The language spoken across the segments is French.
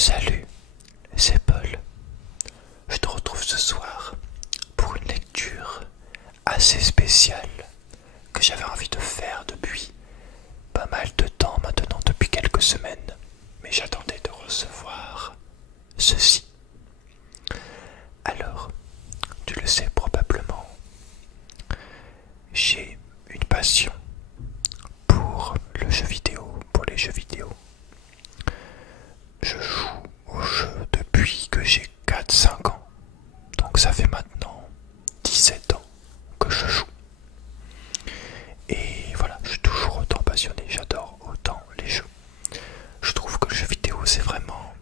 Salut, c'est Paul. Je te retrouve ce soir pour une lecture assez spéciale que j'avais envie de faire depuis pas mal de temps maintenant, depuis quelques semaines. Mais j'attendais de recevoir ceci. Alors, tu le sais probablement, j'ai une passion pour le jeu vidéo, pour les jeux vidéo. Je joue aux jeux depuis que j'ai 4-5 ans. Donc ça fait maintenant 17 ans que je joue. Et voilà, je suis toujours autant passionné, j'adore autant les jeux. Je trouve que le jeu vidéo c'est vraiment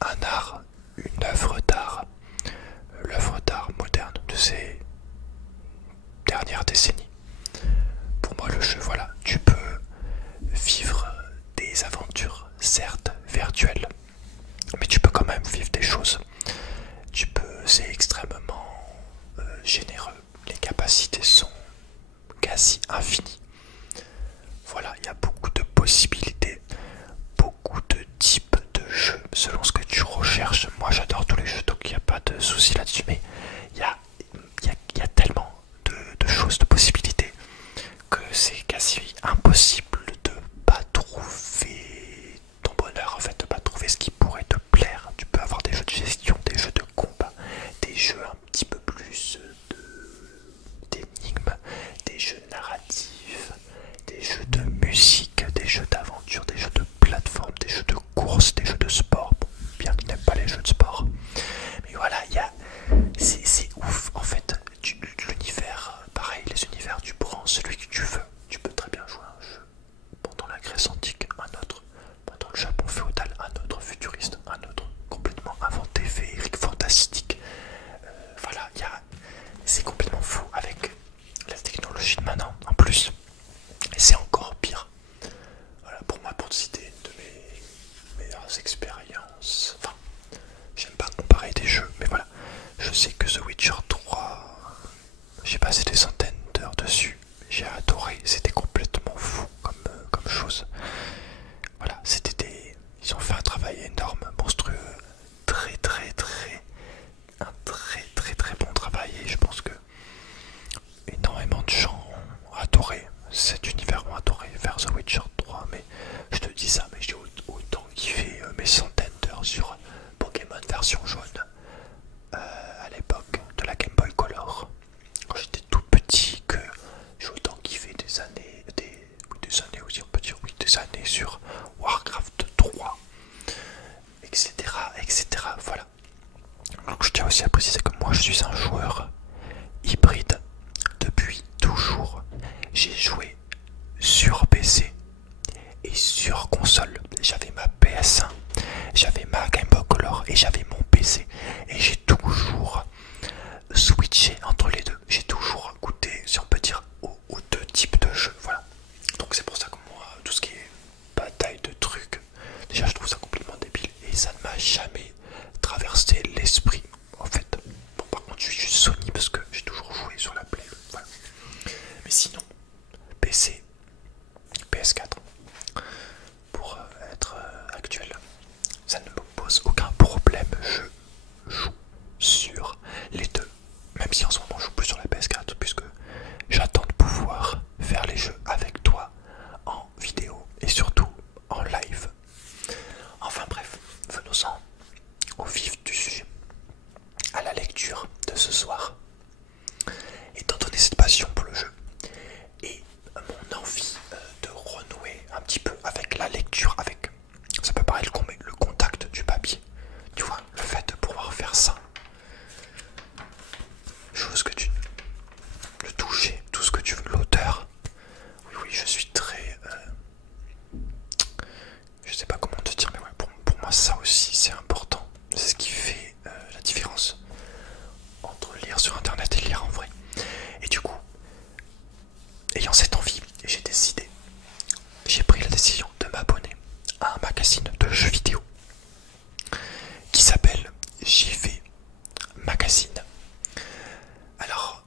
un art, une œuvre d'art, l'œuvre d'art moderne de ces dernières décennies. Pour moi le jeu, voilà, tu peux vivre des aventures, certes virtuelles, mais tu peux quand même vivre des choses. C'est extrêmement généreux, les capacités sont quasi infinies. Voilà, il y a beaucoup de possibilités, beaucoup de types de jeux selon ce que tu recherches. Moi j'adore tous les jeux, donc il n'y a pas de souci là-dessus, mais il y a tellement de choses, de possibilités, que c'est quasi impossible de pas trouver ton bonheur, en fait, de pas trouver ce qui pourrait te plaire. Tu peux avoir des jeux de gestion, des jeux de combat, des jeux un petit peu plus d'énigmes, des jeux narratifs, des jeux de musique, des jeux d'aventure, des jeux de plateforme, des jeux de course, des jeux de sport. Bon, bien qu'ils n'aiment pas les jeux de sport, mais voilà, c'est ouf en fait. L'univers, pareil, les univers, tu prends celui que tu veux. Tu peux très bien jouer à un jeu pendant la Grèce antique, un autre pendant le Japon féodal, un autre futuriste, un autre complètement inventé, féerique, fantastique. Voilà, c'est complètement fou avec la technologie de maintenant en plus. Et c'est encore pire. Voilà, pour moi, pour te citer de mes meilleures expériences. Enfin, j'aime pas comparer des jeux, mais voilà. Je sais que The Witcher 3, j'ai passé des centaines d'heures dessus. J'ai adoré, c'était complètement fou comme chose. Voilà, ils ont fait un travail énorme, monstrueux, un très bon travail, et je pense que énormément de gens ont adoré cet univers, ont adoré faire The Witcher 3, mais je te dis ça, mais j'ai autant kiffé mes centaines d'heures sur Pokémon version jaune à l'époque de la Game Boy Color, quand j'étais tout petit, que j'ai autant kiffé des années aussi, on peut dire, oui, des années sur Warcraft 3, etc. Voilà. Donc je tiens aussi à préciser que moi je suis un joueur hybride depuis toujours. J'ai joué sur PC et sur console. J'avais ma PS1, j'avais ma Game Boy Color et j'avais mon PC. Et j'ai toujours switché entre les deux. J'ai toujours goûté, si on peut dire, aux deux types de jeux. Voilà. Donc c'est pour ça que moi, tout ce qui est bataille de trucs, déjà je trouve ça complètement débile. Et ça ne m'a jamais traversé l'esprit, en fait. Bon, par contre je suis juste Sony parce que j'ai toujours joué sur la Play. Voilà. Mais sinon, PC, PS4, pour être actuel, ça ne me pose aucun problème. Je joue sur les deux, même si en ce moment je joue plus sur la PS4, puisque j'attends de pouvoir faire les jeux avec toi en vidéo et surtout en live. Enfin bref, venons-en au vif du sujet, à la lecture de ce soir. Étant donné cette passion pour le jeu et mon envie de renouer un petit peu avec la lecture, avec, ça peut paraître con, mais le contact du papier, tu vois, le fait de pouvoir faire ça, chose que tu, le toucher, tout ce que tu veux, l'auteur. Oui, je suis très je sais pas comment te dire, mais ouais, pour moi ça aussi c'est important. C'est ce qui fait la différence entre lire sur internet et lire en vrai. Et du coup, ayant cette envie, j'ai pris la décision de m'abonner à un magazine de jeux vidéo qui s'appelle JV Magazine. Alors,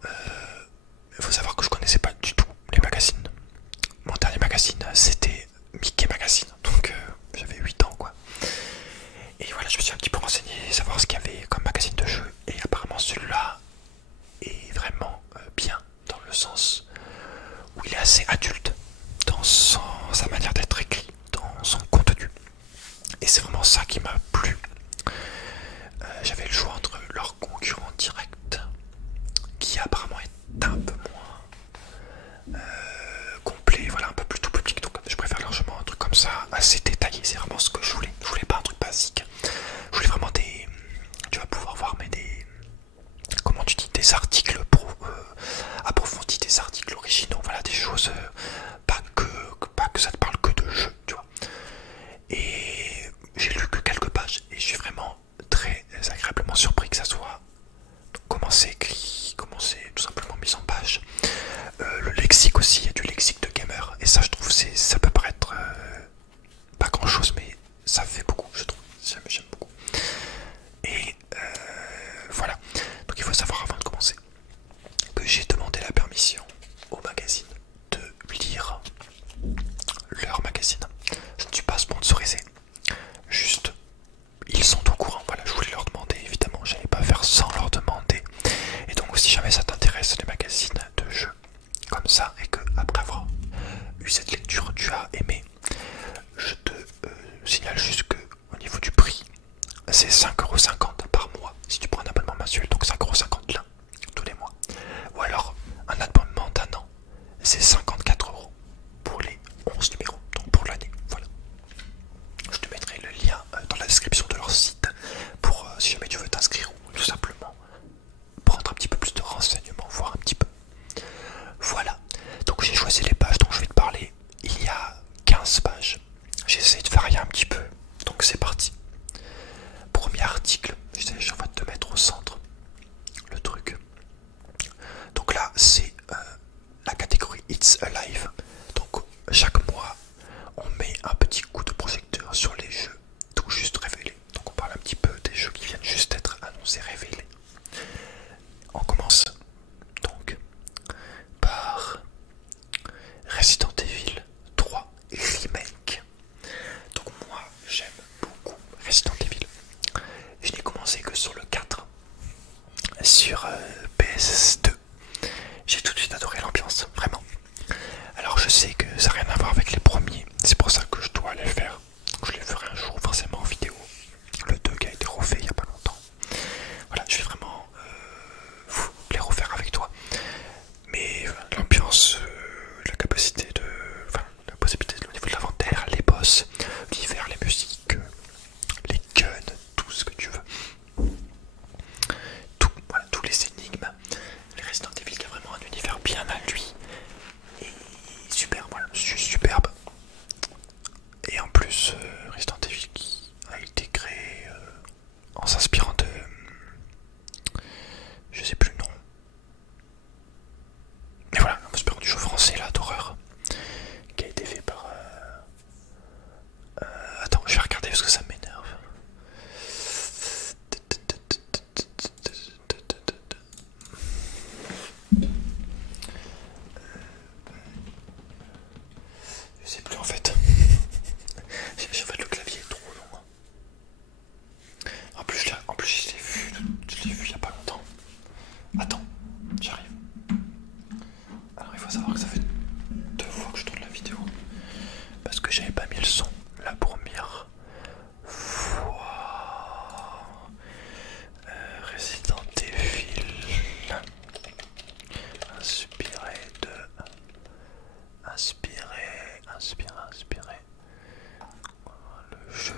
il faut savoir que je connaissais pas du tout les magazines. Mon dernier magazine c'était Mickey Magazine, donc j'avais et c'est vraiment ça qui m'a plu. J'avais le choix entre leur concurrent direct, qui apparemment est un peu moins complet, voilà, un peu plus tout public, donc je préfère largement un truc comme ça, assez détaillé, c'est vraiment ce que je voulais. Je voulais pas un truc basique, je voulais vraiment des... Tu vas pouvoir voir, mais des... Comment tu dis, des articles approfondis, des articles originaux, voilà, des choses, pas que ça te parle que de jeux, tu vois. Et j'ai lu que quelques pages, et je suis vraiment très agréablement surpris que ça soit comment c'est écrit, comment c'est tout simplement mis en page. Le lexique aussi, il y a du lexique de gamer, et ça je trouve ça peut paraître pas grand chose, mais ça fait beaucoup, je trouve, j'aime beaucoup. Et voilà, donc il faut savoir avant de commencer que j'ai demandé la permission au magazine de lire leur magazine. Je ne suis pas sponsorisé, juste ils sont au courant, voilà, je voulais leur demander, évidemment, j'allais pas faire sans leur demander. Et donc si jamais ça t'intéresse, les magazines de jeux comme ça, et que après avoir eu cette lecture tu as aimé, je te signale juste que au niveau du prix, c'est 5,50 € par mois si tu prends un abonnement mensuel, donc 5,50 € là, tous les mois. Ou alors un abonnement d'1 an, c'est 54 € pour les 11 numéros, donc pour l'année, voilà. Je te mettrai le lien dans la description de leur site pour si jamais tu veux t'inscrire ou tout simplement prendre un petit peu plus de renseignements, voir un petit peu. Voilà, donc j'ai choisi les pages dont je vais te parler. Il y a 15 pages. J'ai essayé de varier un petit peu, donc c'est parti. Premier article, je vais te mettre au centre le truc. Donc là, c'est la catégorie It's Alive. Donc chaque mois, on met un petit coup de projecteur sur les jeux tout juste révélés. Donc on parle un petit peu des jeux qui viennent juste d'être annoncés, révélés. On commence donc par Resident Evil 3 Remake. Donc moi j'aime beaucoup Resident Evil. Je n'ai commencé que sur le 4 sur PS2. J'ai tout de suite adoré l'ambiance, vraiment. Alors je sais que ça n'a rien à voir avec les premiers, c'est pour ça que je dois les faire. Je les ferai un jour forcément en vidéo. Le 2 qui a été refait il n'y a pas longtemps. Voilà, je vais vraiment les refaire avec toi. Mais l'ambiance, la capacité de... Enfin, la possibilité au niveau de l'inventaire, les boss, l'univers, les musiques, les guns, tout ce que tu veux. Tout, voilà, tous les énigmes. Les Resident Evil qui a vraiment un univers bien à lui. Et super, voilà, superbe. Et en plus, Resident Evil qui a été créé en s'inspirant de... Je sais plus le nom. Mais voilà, en s'inspirant du jeu français là d'horreur. Qui a été fait par... Attends, je vais regarder parce que ça m'énerve. Je sais plus en fait. En fait le clavier est trop long. En plus je l'ai vu il y a pas longtemps. Attends, j'arrive. Alors il faut savoir que ça fait 2 fois que je tourne la vidéo. Parce que j'avais pas mis le son la première fois. Resident Evil. Inspiré. Le jeu.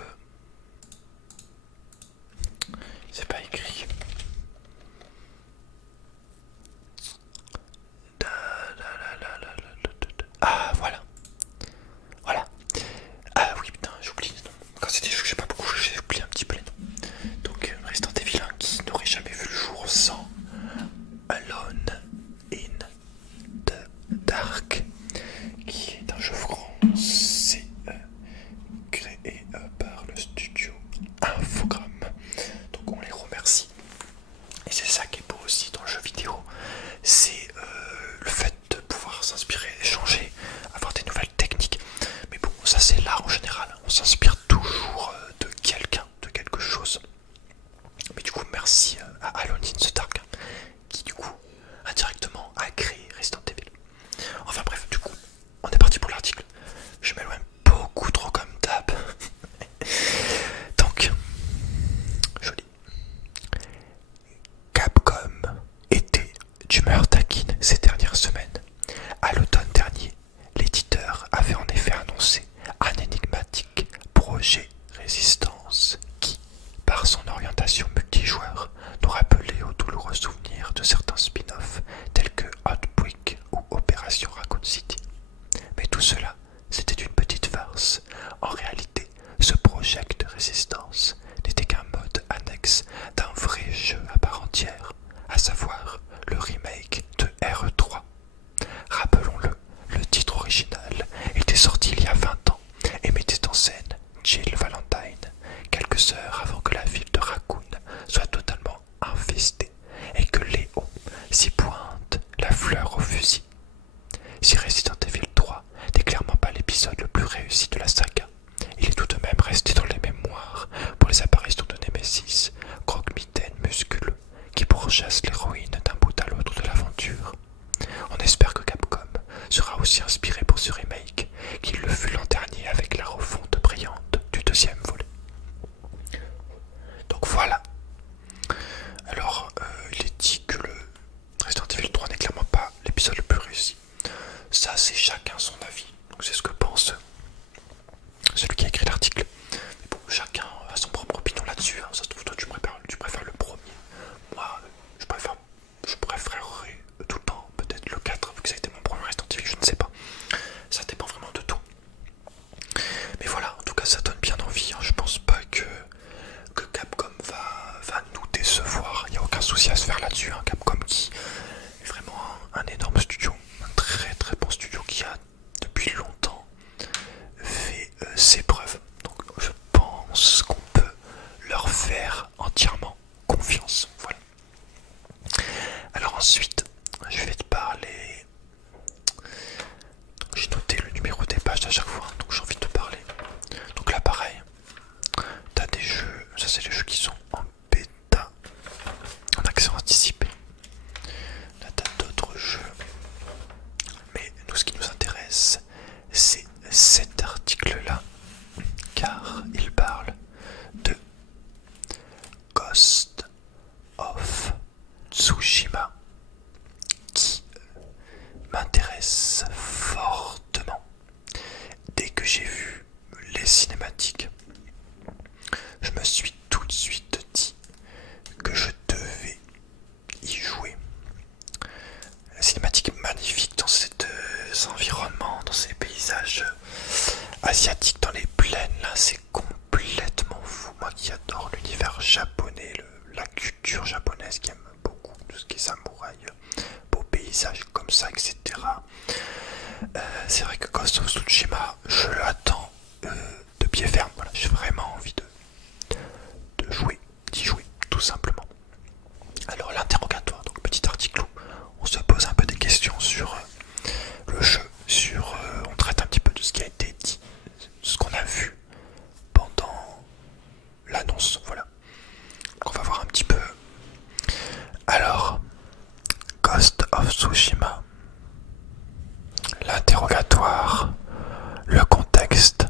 C'est pas écrit. Ah voilà. Ah oui putain, j'oublie les noms. Quand c'est des jeux que j'ai pas beaucoup, j'ai oublié un petit peu les noms. Donc Resident Evil 1 qui n'aurait jamais vu le jour sans Alone in the Dark, qui est un jeu français créé par le studio Infogrames. Donc on les remercie. Et c'est ça qui est beau aussi dans le jeu vidéo, c'est le fait de pouvoir s'inspirer, échanger, avoir des nouvelles techniques. Mais bon, ça c'est là en général, on s'inspire toujours de quelqu'un, de quelque chose. Mais du coup, merci à Alone in the Dark, qui du coup, indirectement, a créé Resident Evil. Enfin bref, du coup, on est parti pour l'article. Je m'éloigne beaucoup trop comme d'hab. Project Resistance n'était qu'un mode annexe d'un vrai jeu à part entière, à savoir le remake de RE3. Rappelons-le, le titre original était sorti il y a 20 ans et mettait en scène Jill Valentine, quelques heures avant que la ville de Raccoon soit totalement infestée et que Léo s'y pointe la fleur au fusil. Si Resident Evil 3 n'est clairement pas l'épisode le plus réussi de la saga, il est tout de même resté dans les mémoires pour les apparitions de Nemesis, croque-mitaine musculeux, qui pourchasse l'héroïne d'un bout à l'autre de l'aventure. On espère que Capcom sera aussi inspiré pour ce remake qu'il le fut l'an dernier avec la refonte brillante du deuxième volet. Donc voilà. Alors, il est dit que le Resident Evil 3 n'est clairement pas l'épisode le plus réussi. Ça, c'est chacun son avis. Donc c'est ce que pense celui qui a écrit l'article. Mais bon, chacun a son propre opinion là-dessus. Hein. Ça se trouve, toi, tu préfères le premier. Moi, je préférerais tout le temps peut-être le 4, vu que ça a été mon premier Resident Evil, je ne sais pas. Ça dépend vraiment de tout. Mais voilà, en tout cas, ça donne bien envie. Hein. Je pense pas que Capcom va nous décevoir. Il n'y a aucun souci à se faire là-dessus. Hein. Capcom qui est vraiment un énorme studio, un très très bon studio qui a depuis longtemps fait ses preuves. Donc je pense qu'on peut leur faire entièrement confiance. Voilà. Alors ensuite, je vais te parler. J'ai noté le numéro des pages à chaque fois, donc j'ai envie de te parler. Donc là pareil, t'as des jeux, ça c'est les jeux qui sont en bêta, en accès anticipé. Là t'as d'autres jeux, mais nous ce qui nous intéresse c'est cet article là, car il parle de Ghost of Tsushima qui m'intéresse fortement. Dès que j'ai vu les cinématiques, je me suis tout de suite dit que je devais y jouer. La cinématique magnifique dans cet environnement, dans ces paysages asiatiques, dans les plaines, là c'est complètement fou. Moi qui adore l'univers japonais, la culture japonaise, qui aime beaucoup tout ce qui est samouraï, beaux paysages comme ça, etc. C'est vrai que Ghost of Tsushima, je l'attends de pied ferme. Voilà, j'ai vraiment envie de jouer, d'y jouer, tout simplement. Alors l'interrogatoire, donc petit article où on se pose un peu des questions sur le jeu, on traite un petit peu de ce qui a été dit, ce qu'on a vu pendant l'annonce, voilà. Donc on va voir un petit peu. Alors, Ghost of Tsushima, l'interrogatoire, le contexte,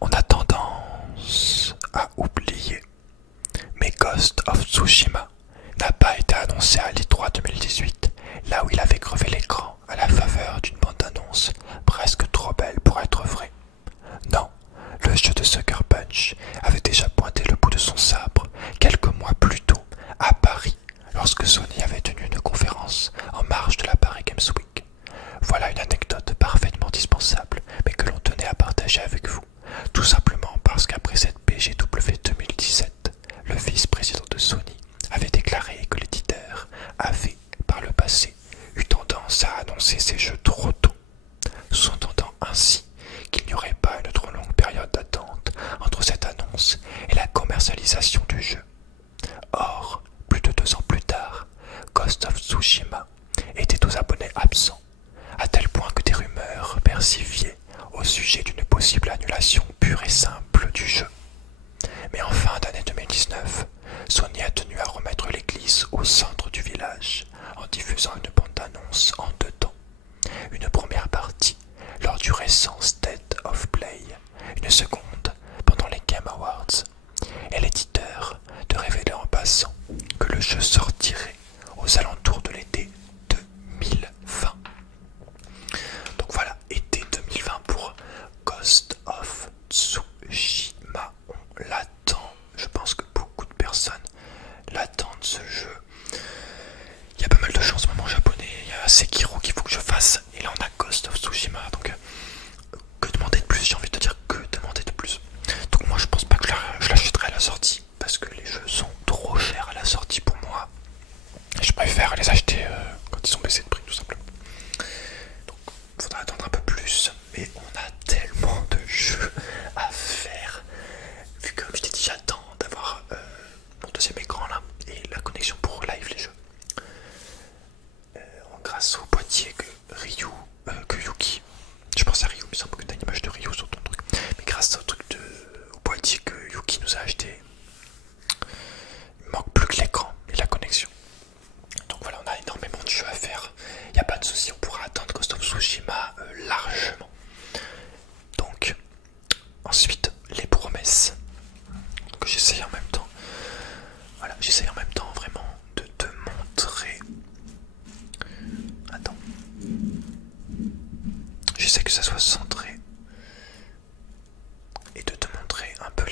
on a tendance à oublier, mais Ghost of Tsushima n'a pas été annoncé à l'E3 2018, là où il avait crevé l'écran à la faveur d'une bande-annonce presque trop belle pour être vraie. Non, le jeu de Sucker Punch avait déjà pointé le bout de son sabre quelques mois plus tôt à Paris, lorsque Sony avait tenu une conférence en marge de la Paris Games Week. Voilà une anecdote parfaitement dispensable, mais que l'on tenait à partager avec vous, tout simplement parce qu'après cette PGW 2017, le vice-président de Sony avait déclaré que l'éditeur avait, par le passé, eu tendance à annoncer ses jeux trop tôt, sous-entendant ainsi qu'il n'y aurait pas une trop longue période d'attente entre cette annonce et la commercialisation du jeu. Or, plus de 2 ans plus tard, Ghost of Tsushima était aux abonnés absents, à tel point que des rumeurs persifiaient au sujet d'une possible annulation pure et simple du jeu. Mais en fin d'année 2019, Sony a tenu à remettre l'église au centre du village en diffusant une bande-annonce en 2 temps. Une première partie lors du récent State of Play, une seconde pendant les Game Awards, et l'éditeur de révéler en passant que le jeu sortirait aux alentours de l'été 2020. Donc voilà, été 2020 pour Ghost of Tsushima. On l'attend, je pense que beaucoup de personnes l'attendent ce jeu.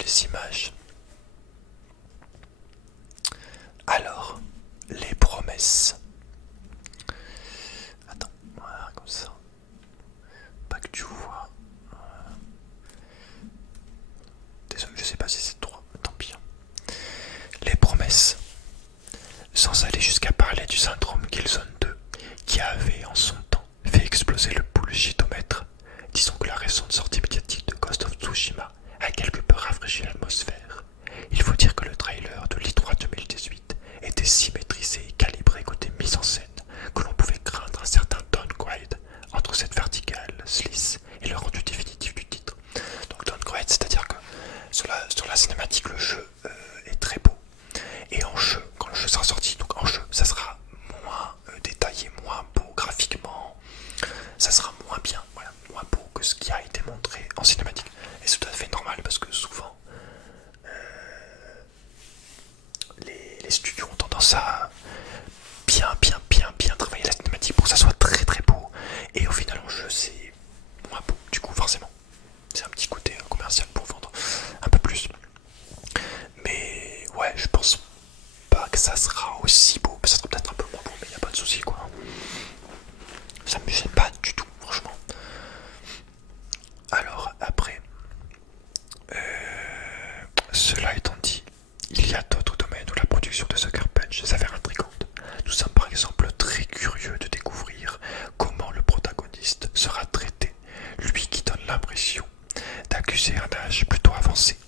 des images. Alors, les promesses. Attends, voilà, comme ça. Pas que tu vois. Désolé, je sais pas si c'est droit, tant pis. Les promesses. Sans aller jusqu'à parler du syndrome Killzone 2, qui avait en son temps fait exploser le bullshitomètre. Disons que la récente sortie médiatique de Ghost of Tsushima a quelque peu rafraîchi l'atmosphère. Il faut dire que le trailer de l'E3 2018 était si maîtrisé et calibré côté mise en scène que l'on pouvait craindre un certain downgrade entre cette verticale, lisse et le rendu définitif du titre. Donc downgrade, c'est-à-dire que sur la cinématique, le jeu est très beau. Et en jeu, quand le jeu sera sorti, donc en jeu, ça sera moins détaillé, moins beau graphiquement, ça sera moins bien, voilà, moins beau que ce qui a été montré en cinématique. Et c'est tout à fait normal parce que souvent, les studios ont tendance à bien travailler la cinématique pour que ça soit très très beau. Et au final, en jeu, c'est moins beau, du coup, forcément. C'est un petit côté commercial pour vendre un peu plus. Mais ouais, je pense pas que ça sera aussi beau. Ça sera peut-être un peu moins beau, mais il n'y a pas de souci quoi. Ça me gêne pas du tout, franchement. Alors après, cela étant dit, il y a d'autres domaines où la production de Sucker Punch s'avère intrigante. Nous sommes par exemple très curieux de découvrir comment le protagoniste sera traité, lui qui donne l'impression d'accuser un âge plutôt avancé.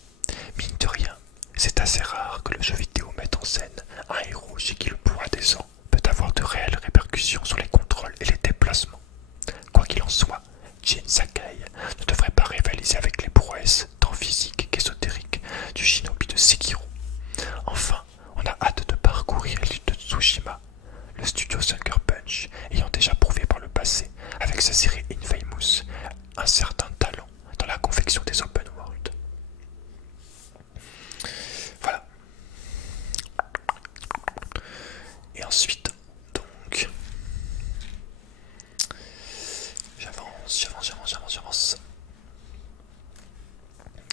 Mine de rien, c'est assez rare que le jeu vidéo mette en scène un héros chez qui le poids des ans peut avoir de réelles répercussions sur les contrôles et les déplacements. Quoi qu'il en soit, Jin Sakai ne devrait pas rivaliser avec les prouesses, tant physiques qu'ésotériques, du shinobi de Sekiro. Enfin, on a hâte de parcourir l'île de Tsushima, le studio Sucker Punch ayant déjà prouvé par le passé, avec sa série Infamous, un certain talent dans la confection des open world. Voilà. Et ensuite, donc, j'avance.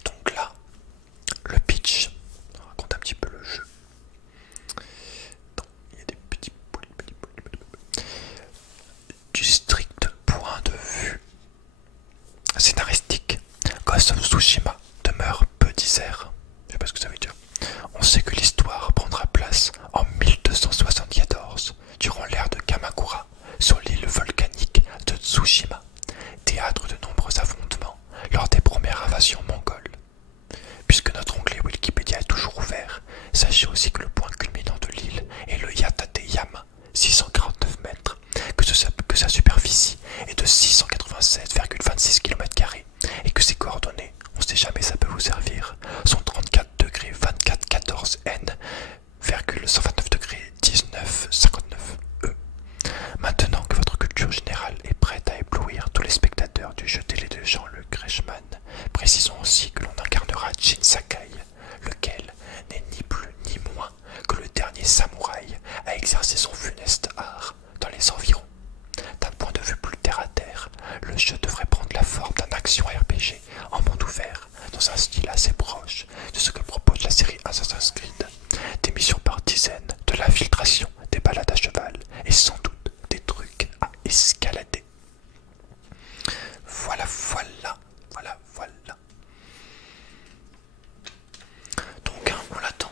Donc là, le pitch, on raconte un petit peu le jeu. Donc, il y a des petits du strict point de vue scénaristique, Ghost of Tsushima demeure peu disert. Je sais pas ce que ça veut dire. On sait que l'histoire prendra place en 1274, durant l'ère de Kamakura, sur l'île volcanique de Tsushima, théâtre de nombreux affrontements lors des premières invasions mongoles. Puisque notre onglet Wikipédia est toujours ouvert, sachez aussi que le point culminant de l'île est le Yatate Yama, 649 mètres, que sa superficie est de 687,26 km² et que ses coordonnées, on sait jamais ça peut vous servir, sont 34 degrés 24 14 N, 129 degrés 19 59 E. Maintenant que votre culture générale est prête à éblouir tous les spectateurs du jeu télé de Jean-Luc Reichmann, précisons aussi que l'on incarnera Jin Sakai, lequel n'est ni plus ni moins que le dernier samouraï à exercer son funeste art dans les environs. D'un point de vue plus terre à terre, le jeu devrait prendre la forme d'un action RPG en monde ouvert, dans un style assez proche de ce que propose la série Assassin's Creed. Des missions par dizaines, de l'infiltration, des balades à cheval et sans doute des trucs à escalader. Voilà. Donc hein, on l'attend,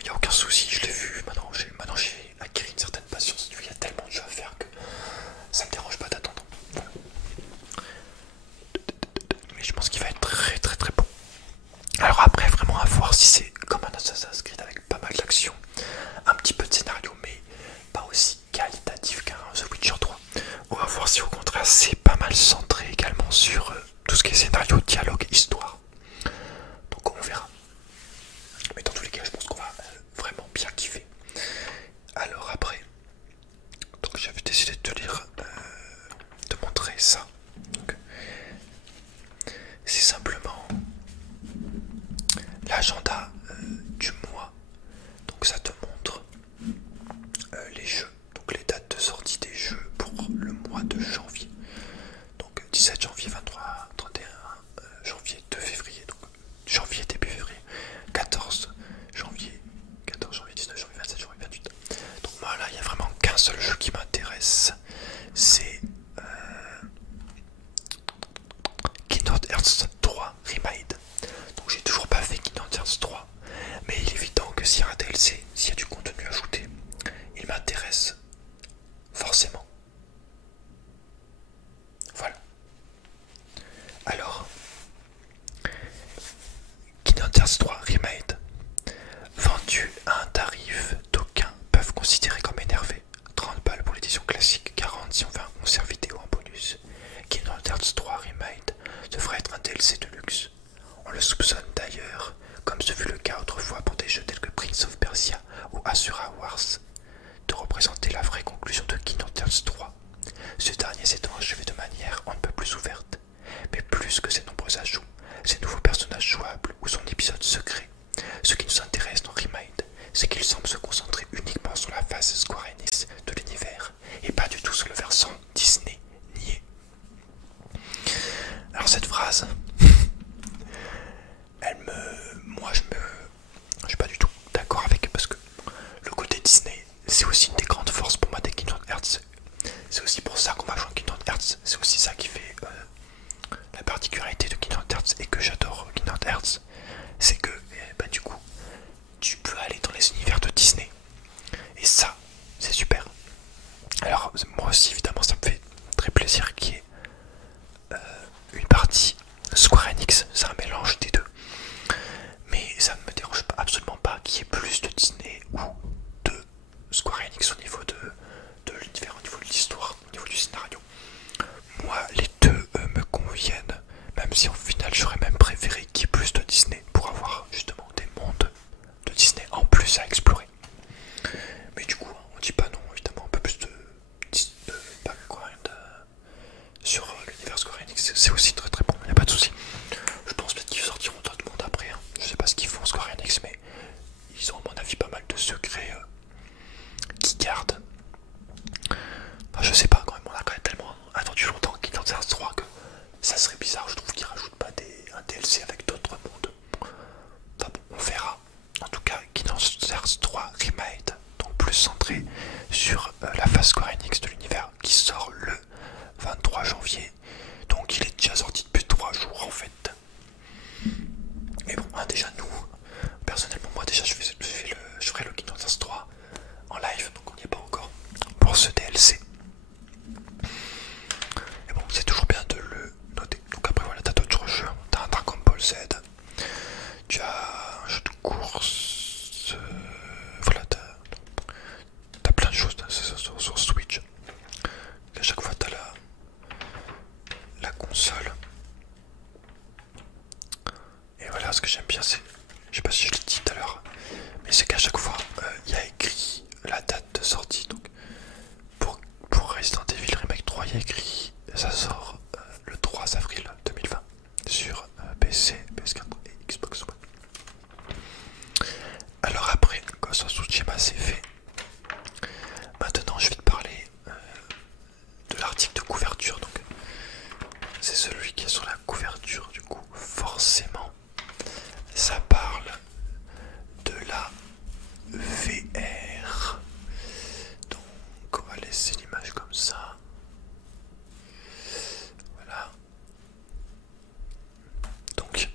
il n'y a aucun souci, je l'ai vu, maintenant j'ai acquis une certaine patience, il y a tellement de jeux à faire que ça me dérange pas d'attendre. Voilà. Mais je pense qu'il va être très très très bon. Alors après, vraiment à voir si c'est comme un Assassin's Creed avec pas mal d'action, un petit peu de scénario, mais pas aussi qualitatif qu'un The Witcher 3. On va voir si au contraire c'est pas mal centré également sur tout ce qui est scénario, dialogue, histoire. Donc on verra. Mais dans tous les cas, je pense qu'on va vraiment bien kiffer. Alors après, donc j'avais décidé de te lire, de montrer ça. C'est simplement l'agenda du mois. Donc ça toujours pas fait Kingdom Hearts 3, mais il est évident que s'il y a un DLC, s'il y a du contenu ajouté, il m'intéresse forcément. Voilà. Alors, Kingdom Hearts 3 Remade, vendu à un tarif d'aucuns peuvent considérer comme énervé. 30 balles pour l'édition classique, 40 si on fait un concert vidéo en bonus. Kingdom Hearts 3 Remade devrait être un DLC de luxe. On le soupçonne d'ailleurs, comme ce fut le cas autrefois pour des jeux tels que Prince of Persia ou Asura Wars, de représenter la vraie conclusion de Kingdom Hearts 3. Ce dernier s'étant achevé de manière on ne peut plus ouverte, mais plus que ses nombreux ajouts, ses nouveaux personnages jouables ou son épisode secret. Ce qui nous intéresse dans Remade, c'est qu'il semble se concentrer uniquement sur la phase Square Enix de l'univers et pas du tout sur le versant Disney nié. Alors cette phrase, moi je suis pas du tout d'accord avec, parce que le côté Disney, c'est aussi une des grandes forces pour moi des Kingdom Hearts. C'est aussi pour ça qu'on va jouer en Kingdom Hearts. C'est aussi ça qui fait la particularité de Kingdom Hearts et que j'adore Kingdom Hearts. C'est que du coup, tu peux aller dans les univers de Disney. Et ça, c'est super. Alors moi aussi évidemment ça me fait très plaisir qu'il y ait une partie Square Enix. C'est un mélange des deux. Mais ça ne me dérange absolument pas qu'il y ait plus de Disney ou de Square Enix au niveau de l'univers, au niveau de l'histoire, au niveau du scénario. Moi, les deux me conviennent, même si au final j'aurais même préféré qu'il y ait plus de Disney pour avoir justement des mondes de Disney en plus à explorer. Mais du coup, on dit pas non, évidemment, un peu plus de background sur l'univers Square Enix, c'est aussi très très bon, il n'y a pas de souci. Je pense peut-être qu'ils sortiront d'autres mondes après, hein. Je sais pas ce qu'ils font Square Enix, mais ils ont à mon avis pas mal de secrets qui gardent. Enfin, je sais pas, quand même, on a quand même tellement attendu longtemps Kingdom Hearts 3 que ça serait bizarre, je trouve qu'ils rajoutent pas un DLC avec d'autres mondes. Enfin bon, on verra. En tout cas, Kingdom Hearts 3 Remade, donc plus centré sur la phase Square Enix de l'univers, qui sort le 23 janvier. Donc il est déjà sorti depuis 3 jours en fait. Mais bon, hein, déjà nous, personnellement moi déjà je ferai le Kingdom Hearts 3 en live, donc on n'y est pas encore pour ce DLC. Et bon, c'est toujours bien de le noter. Donc après voilà, t'as d'autres jeux, t'as un Dragon Ball Z, tu as un jeu de course, voilà, t'as plein de choses sur Switch. À chaque fois t'as la console. Et voilà, ce que j'aime bien, c'est, je sais pas si je l'ai dit tout à l'heure, mais c'est qu'à chaque fois il y a écrit la date de sortie. Donc pour Resident Evil Remake 3, il y a écrit ça sort le 3 avril 2020 sur PC, PS4 et Xbox One. Alors après, Ghost of Tsushima c'est fait. Maintenant je vais te parler de l'article de couverture. Donc c'est celui qui est sur la couverture, du coup forcément ça parle de la VR. Donc on va laisser l'image comme ça. Voilà. Donc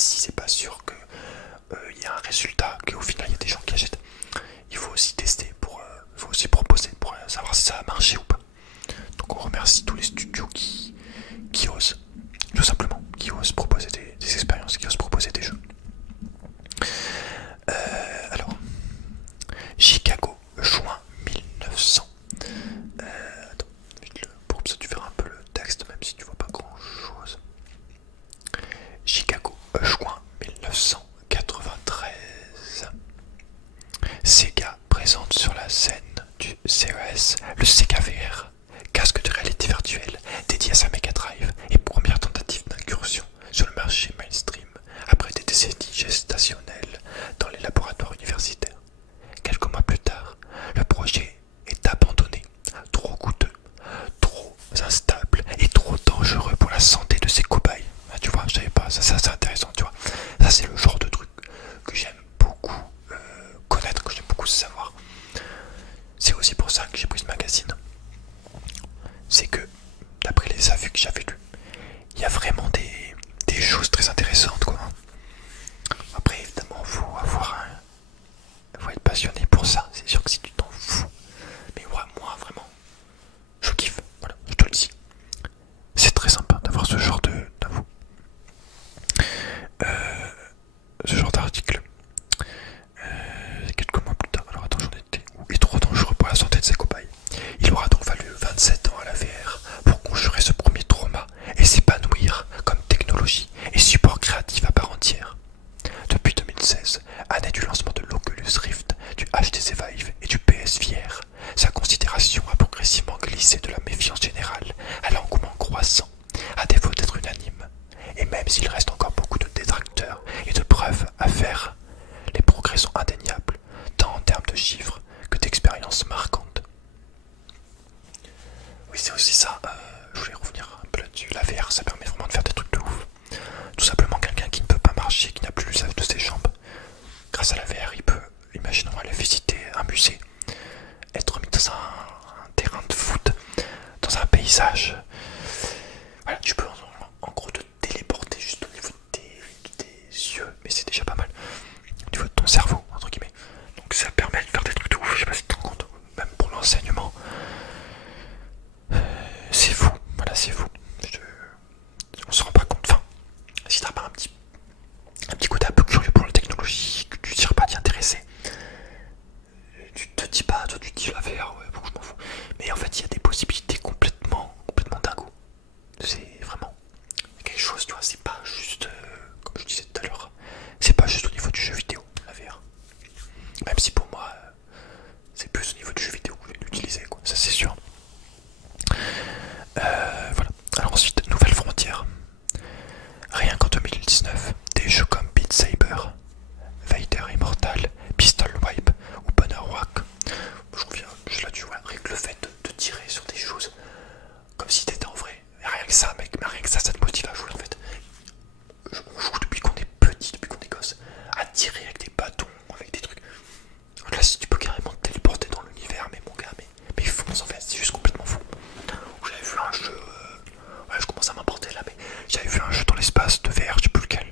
si c'est pas sûr que il y a un résultat, qu'au final il y a des gens qui achètent, il faut aussi tester il faut aussi proposer pour savoir si ça a marché ou pas. Donc on remercie tous les studios qui osent, tout simplement, qui osent proposer des expériences, qui osent proposer des jeux. Alors, Chicago, juin 1900. Attends, pour ça tu verras un peu le texte, même si tu vois pas grand chose. Chicago, juin 1993. Sega présente sur la scène du CES le Sega VR, casque de réalité virtuelle dédié à sa Mega Drive et première tentative d'incursion sur le marché mainstream après des décennies gestationnelles dans les laboratoires universitaires. Quelques mois plus tard, le projet est abandonné, trop coûteux, trop instable et trop dangereux pour la santé de ses cobayes. Ah, tu vois, je savais pas, ça c'est intéressant, tu vois. Ça c'est le genre de truc que j'aime beaucoup connaître, que j'aime beaucoup savoir. C'est aussi pour ça que j'ai pris ce magazine. C'est que, d'après les avis que j'avais lus, il y a vraiment des choses très intéressantes, quoi. Après, évidemment, faut être passionné pour ça. C'est sûr que si tu t'en fous, mais ouais, moi vraiment, je kiffe. Voilà, je te le dis. C'est très sympa d'avoir ce genre d'infos, ce genre d'article. Quelques mois plus tard, alors attends, j'en étais où? Il est trop dangereux pour la santé de ses cobayes. Il aura donc fallu 27 ans à la VR pour conjurer ce premier trauma et s'épanouir comme technologie et support créatif à part entière. Depuis 2016, année du lancement de l'Oculus Rift, du HTC Vive et du PSVR, sa considération a progressivement glissé de la méfiance générale à l'engouement croissant, à défaut d'être unanime. Et même s'il reste encore beaucoup de détracteurs et de preuves à faire, les progrès sont indéniables, tant en termes de chiffres que d'expériences marquantes. Oui, c'est aussi ça, je voulais revenir un peu là-dessus. La VR, ça permet vraiment de faire des trucs de ouf. Tout simplement, quelqu'un qui ne peut pas marcher, qui n'a plus l'usage de ses jambes, grâce à la VR, il peut, imaginons, aller visiter un musée, être mis dans un terrain de foot, dans un paysage. Voilà, tu peux en gros te téléporter juste au niveau de tes yeux, mais c'est déjà pas mal. Au niveau de ton cerveau, entre guillemets. Donc ça permet de faire des trucs de ouf, je sais pas si tu te rends compte, même pour l'enseignement. C'est fou, voilà, c'est fou. On se rend pas compte, enfin, si t'as pas un petit côté un peu curieux pour la technologie, que tu tires pas t'y intéresser, tu te dis pas, toi tu te dis la VR, ouais, bon, je m'en fous. Mais en fait, il y a des possibilités complètement dingo. C'est vraiment quelque chose, tu vois, c'est pas juste, comme je disais tout à l'heure, c'est pas juste au niveau du jeu vidéo, la VR. Même si pour moi, c'est plus au niveau du jeu vidéo que je vais l'utiliser, quoi, ça c'est sûr. Voilà. Alors ensuite, nouvelle frontière. Rien qu'en 2019, des jeux comme Beat Saber, Vader Immortal, Pistol Whip ou Banner Rock. Je reviens juste là, tu vois, rien que le fait de tirer sur des choses comme si t'étais en vrai. Rien que ça, mec, mais rien que ça te motive à jouer en fait. On joue depuis qu'on est petit, depuis qu'on est gosse, à tirer avec des bâtons, avec des trucs. Là, si tu peux carrément te téléporter dans l'univers, mais mon gars, mais fonce en fait, c'est juste complètement fou. J'avais vu un jeu, ouais, je commence à m'importer là, mais j'avais vu un jeu dans l'espace de VR, je sais plus lequel,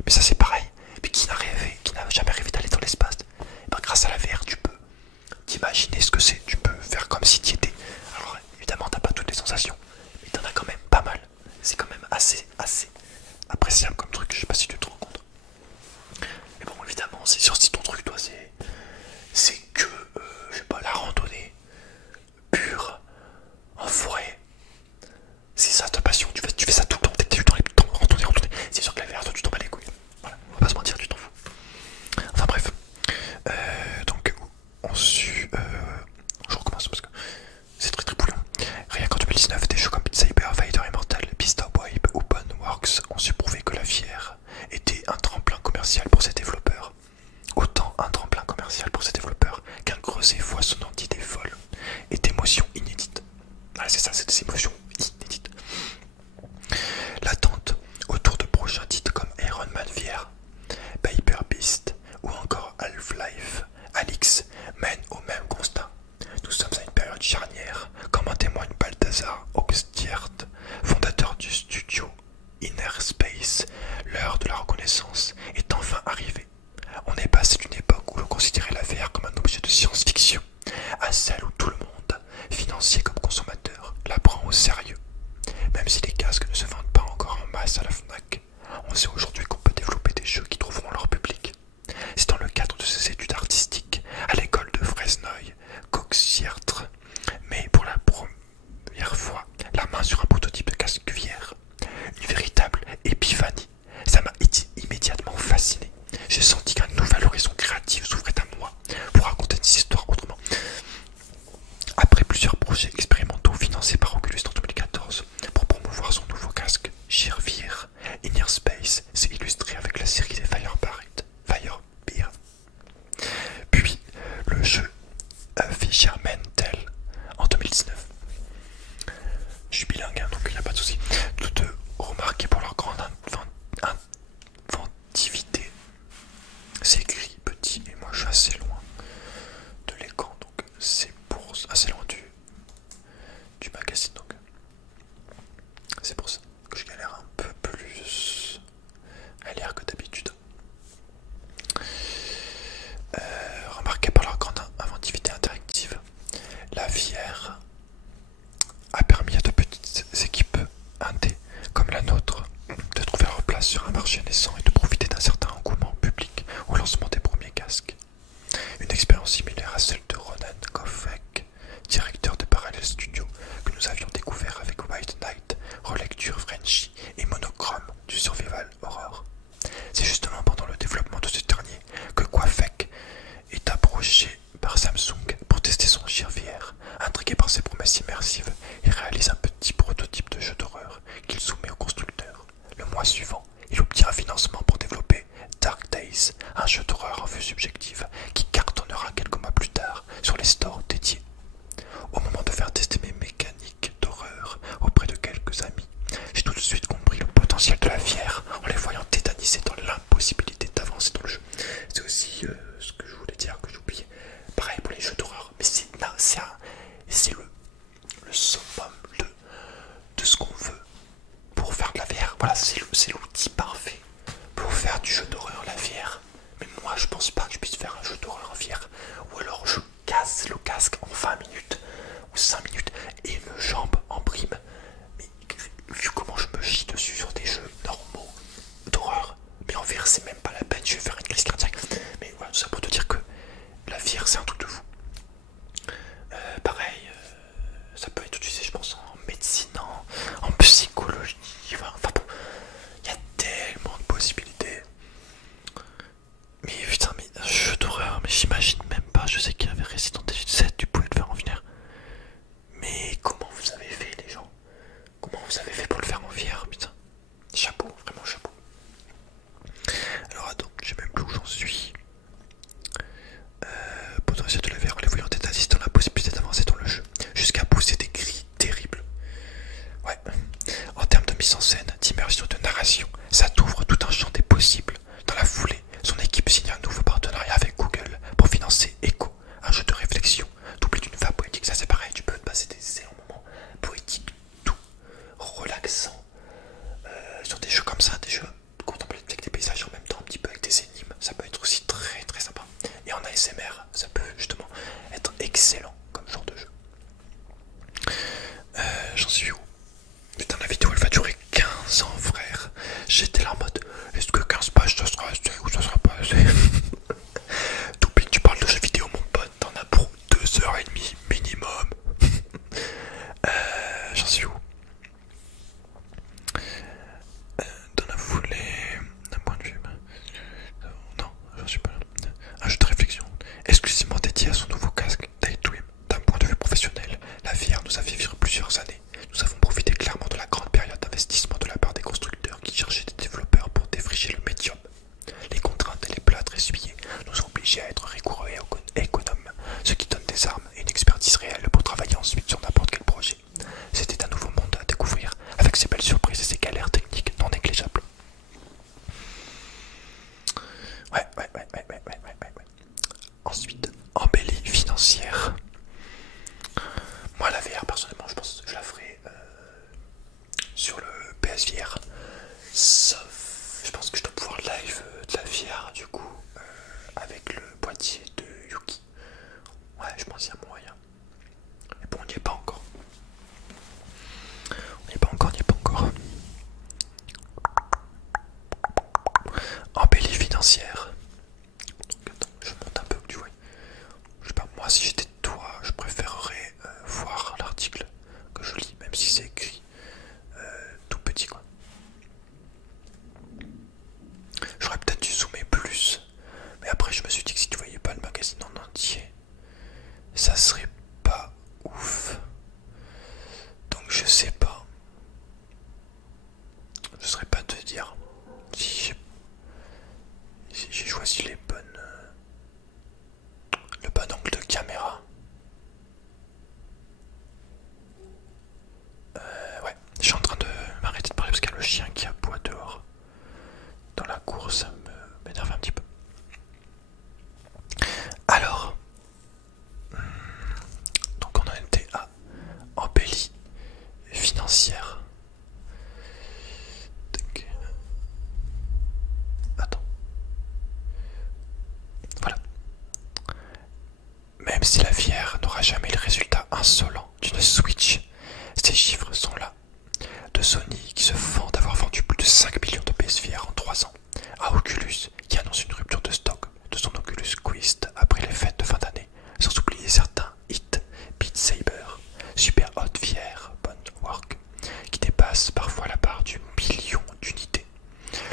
j'ai senti qu'un nouvel horizon créatif s'ouvrait à moi pour raconter des histoires autrement. Après plusieurs projets expérimentaux financés par Oculus en 2014 pour promouvoir son nouveau casque, Gear Inner Space s'est illustré avec la série des Firebeard. Puis le jeu Fisherman Tale en 2019. Je suis bilingue, hein, donc il n'y a pas de souci. Toutes deux remarquées pour leur grande inventivité. C'est écrit petit et moi je suis assez loin de l'écran, donc c'est pour assez loin du magazine, donc c'est pour ça que je galère un peu plus à lire que d'habitude. Remarqué par leur grande inventivité interactive, la VR a permis à de petites équipes indé comme la nôtre de trouver leur place sur un marché naissant et de profiter d'un certain engouement public au lancement des premiers casques. Une expérience similaire à celle de Ronan Koffek, directeur de Parallel Studio, que nous avions découvert avec White Knight, relecture Frenchy et monochrome du Survival Horror. C'est justement pendant le développement de ce dernier que Koffek est approché par Samsung pour tester son Gear VR. Intrigué par ses promesses immersives, il réalise un petit prototype de jeu d'horreur qu'il soumet au constructeur. Le mois suivant, il obtient un financement pour développer Dark Days, un jeu d'horreur en vue subjective qui cartonnera quelques mois plus tard sur les stores dédiés. Au moment de faire tester mes mécaniques d'horreur auprès de quelques amis, j'ai tout de suite compris le potentiel de la VR en les voyant tétanisés dans l'impossibilité d'avancer dans le jeu. C'est aussi ce que je voulais dire que j'oubliais. Pareil pour les jeux d'horreur, mais c'est le summum de ce qu'on veut pour faire de la VR. Voilà, c'est l'outil parfait pour faire du jeu d'horreur, la VR. Mais moi, je pense pas que je puisse faire un jeu d'horreur en VR. Ou alors je casse le casque en 20 minutes ou 5 minutes et une jambe en prime. Mais vu comment je me chie dessus sur des jeux normaux d'horreur, mais en VR, c'est même pas la peine, je vais faire une crise cardiaque. Mais voilà, tout ça pour te dire que la VR, c'est un truc de fou. Pareil, ça peut être utilisé, je pense, en médecine, en psychologie. Enfin bon, il y a tellement de possibilités. Mais putain, mais un jeu d'horreur, mais j'imagine même pas. Je sais qu'il y avait Resident Evil 7, tu pouvais le faire en VR. Mais comment vous avez fait, les gens? Comment vous avez fait pour le faire en VR, putain? Chapeau, vraiment chapeau. Alors attends, je sais même plus où j'en suis. Potentiel de la VR, les voyants tétanisés dans la possibilité d'avancer dans le jeu, jusqu'à pousser des cris terribles. Ouais. En termes de mise en scène, d'immersion, de narration, ça t'ouvre tout un champ des possibles. Dans la foulée, son équipe signe un nouveau partenariat avec Google pour financer Echo, un jeu de réflexion doublé d'une vague poétique. Ça c'est pareil, tu peux te passer des excellents moments poétiques, tout relaxant, sur des jeux comme ça, des jeux contemplatifs avec des paysages en même temps, un petit peu avec des énigmes. Ça peut être aussi très très sympa. Et en ASMR, ça peut justement être excellent comme genre de jeu. J'en suis où? Putain, la vidéo elle va durer 15 ans, frère. J'étais là en mode, est-ce que 15 pages ça sera assez ou ça sera pas assez? T'oublies que tu parles de jeux vidéo, mon pote, t'en as pour 2h30 minimum. J'en suis où? Dans la foulée, d'un point de vue. Non, j'en suis pas là. Un jeu de réflexion exclusivement dédié à son nouveau casque Daydream. D'un point de vue professionnel, la VR nous a fait vivre plusieurs années. Nous avons profité clairement de la grande période d'investissement de la part des constructeurs qui cherchaient des développeurs pour défricher le médium. Les contraintes et les plâtres essuyés nous ont obligés à être rigoureux et économes, ce qui donne des armes et une expertise réelle pour travailler ensuite sur n'importe quel projet. C'était un nouveau monde à découvrir, avec ses belles surprises et ses galères techniques non négligeables. Ouais. Ensuite, embellie financière. Moi, la VR, personnellement, je pense que je la ferai sur le PSVR. Sauf, je pense que je dois pouvoir live de la VR, du coup, avec le boîtier de Yuki. Ouais, je pense qu'il y a moyen. Mais bon, on n'y est pas encore. On n'y est pas encore. Embellie financière. Donc, attends, je monte un peu, tu vois. Je sais pas, moi, si j'étais toi, je préférerais voir l'article que je lis, même si c'est écrit tout petit, quoi. J'aurais peut-être dû zoomer plus Même si la VR n'aura jamais le résultat insolent d'une Switch, ces chiffres sont là. De Sony qui se vante d'avoir vendu plus de 5 millions de PSVR en 3 ans, à Oculus qui annonce une rupture de stock de son Oculus Quest après les fêtes de fin d'année, sans oublier certains hits, Beat Saber, Super Hot VR, Work, qui dépassent parfois la barre du million d'unités.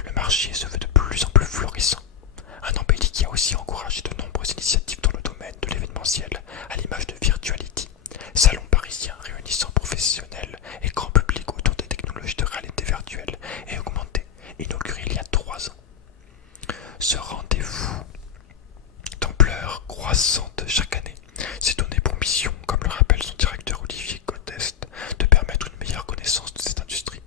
Le marché se veut de plus en plus florissant. Un embelli qui a aussi encouragé de nombreuses initiatives dans le domaine de l'événementiel, à l'image de Virtuality, salon parisien réunissant professionnels et grand public autour des technologies de réalité virtuelle et augmentée, inauguré il y a 3 ans. Ce rendez-vous d'ampleur croissante chaque année s'est donné pour mission, comme le rappelle son directeur Olivier Coteste, de permettre une meilleure connaissance de cette industrie.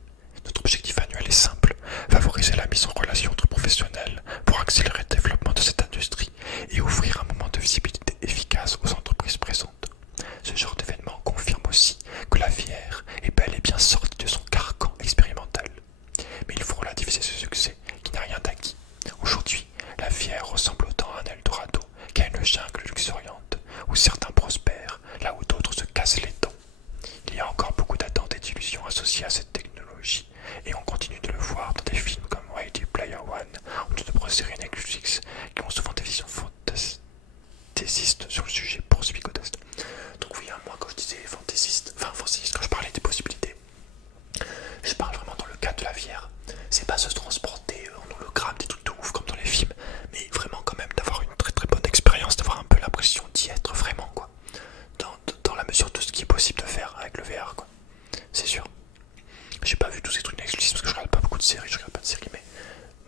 Notre objectif annuel est simple, favoriser la mise en relation entre professionnels pour accélérer le développement de cette industrie et offrir un moment de visibilité efficace aux entreprises présentes. Ce genre d'événement confirme aussi que la VR est bel et bien sortie de son carcan expérimental. Mais il faut relativiser ce succès qui n'a rien d'acquis. Aujourd'hui, la VR ressemble autant à un Eldorado qu'à une jungle luxuriante, où certains prospèrent, là où d'autres se cassent les dents. Il y a encore beaucoup d'attentes et d'illusions associées à cette technologie, et on continue de le voir dans des films comme Ready Player One ou de nombreuses séries Netflix qui ont souvent des visions fantaisistes sur le sujet, poursuit Codest. Donc oui, moi quand je disais fantaisiste, quand je parlais des possibilités, je parle vraiment dans le cadre de la VR. C'est pas se transporter en hologramme, des trucs de ouf comme dans les films, mais vraiment quand même d'avoir une très très bonne expérience, d'avoir un peu l'impression d'y être vraiment quoi. Dans la mesure de ce qui est possible de faire avec le VR quoi. C'est sûr. J'ai pas vu tous ces trucs Netflix parce que je regarde pas beaucoup de séries, mais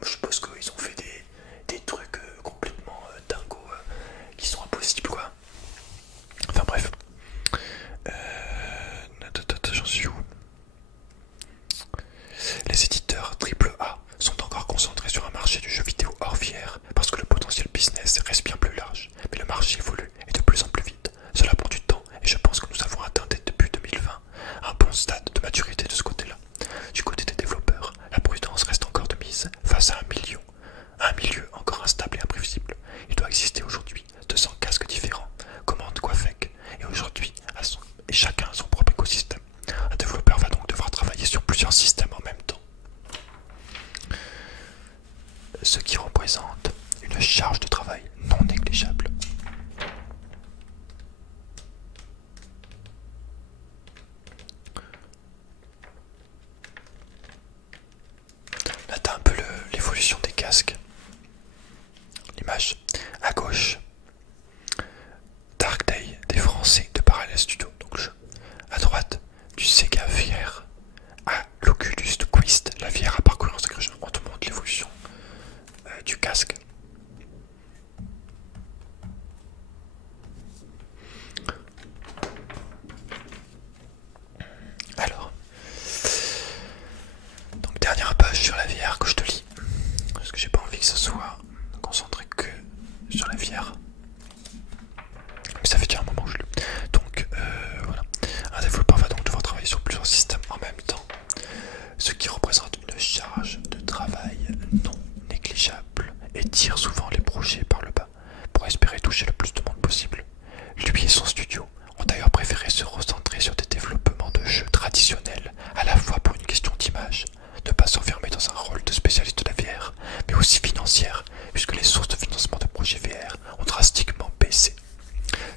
je suppose qu'ils ont fait des trucs complètement dingos qui sont impossibles quoi. Enfin bref. J'en suis où? Les éditeurs AAA sont encore concentrés sur un marché du jeu vidéo hors VR parce que le potentiel business reste bien plus large. Mais le marché évolue et de plus en plus vite. Cela prend du temps et je pense que nous avons atteint depuis 2020 un bon stade de maturité de ce côté-là. Du côté des développeurs, la prudence reste encore de mise face à un milieu encore instable et imprévisible. Il doit exister aujourd'hui 200 casques différents, commandes Quafec, et aujourd'hui, et chacun a son propre écosystème. Un développeur va donc devoir travailler sur plusieurs systèmes en même temps, ce qui représente une charge de travail non négligeable. Là t'as un peu l'évolution des casques. L'image à gauche, Dark Day des Français de Parallel Studio, donc le jeu. À droite, du Sega VR à l'Oculus Quest, la VR a parcouru en secret. On te montre l'évolution du casque. Alors, donc dernière page sur la VR que je te lis, parce que j'ai pas envie que ça soit concentré que sur la VR. Mais ça fait déjà un moment que je lis. Donc voilà, un développeur va donc devoir travailler sur plusieurs systèmes en même temps, ce qui représente une charge de travail non négligeable et tire souvent les projets par le bas pour espérer toucher le plus de monde possible. Lui et son studio ont d'ailleurs préféré se recentrer sur des développements de jeux traditionnels, à la fois pour une question d'image, ne pas s'enfermer dans un rôle de spécialiste de la VR, mais aussi financière, puisque les sources de financement de projets VR ont drastiquement baissé.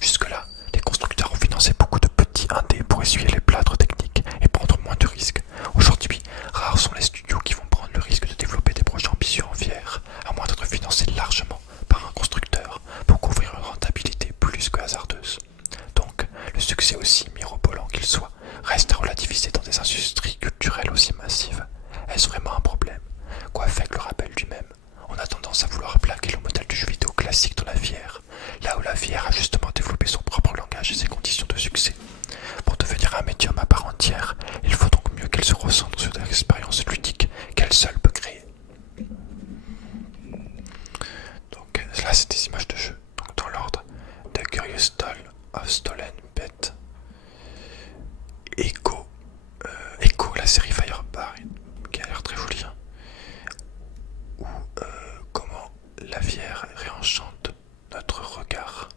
Jusque-là, les constructeurs ont financé beaucoup de petits indés pour essuyer les plâtres techniques et prendre moins de risques. Aujourd'hui, rares sont les studios qui vont prendre le risque de développer des projets ambitieux en VR, à moins d'être financés largement par un constructeur pour couvrir une rentabilité plus que hasardeuse. Donc, le succès aussi mirobolant qu'il soit, reste à relativiser dans des industries culturelles aussi massives. Est-ce vraiment un problème? Quafec le rappelle lui-même. On a tendance à vouloir plaquer le modèle du jeu vidéo classique dans la VR, là où la VR a justement développé son propre langage et ses conditions de succès. Pour devenir un médium à part entière, il faut donc mieux qu'elle se recentre sur des expériences ludiques qu'elle seule peut créer. Donc là c'est des images de jeu, donc dans l'ordre: The Curious Doll of Stolen Pet, Echo, la série Firebar, qui a l'air très jolie, hein. Ou comment la VR réenchante notre regard.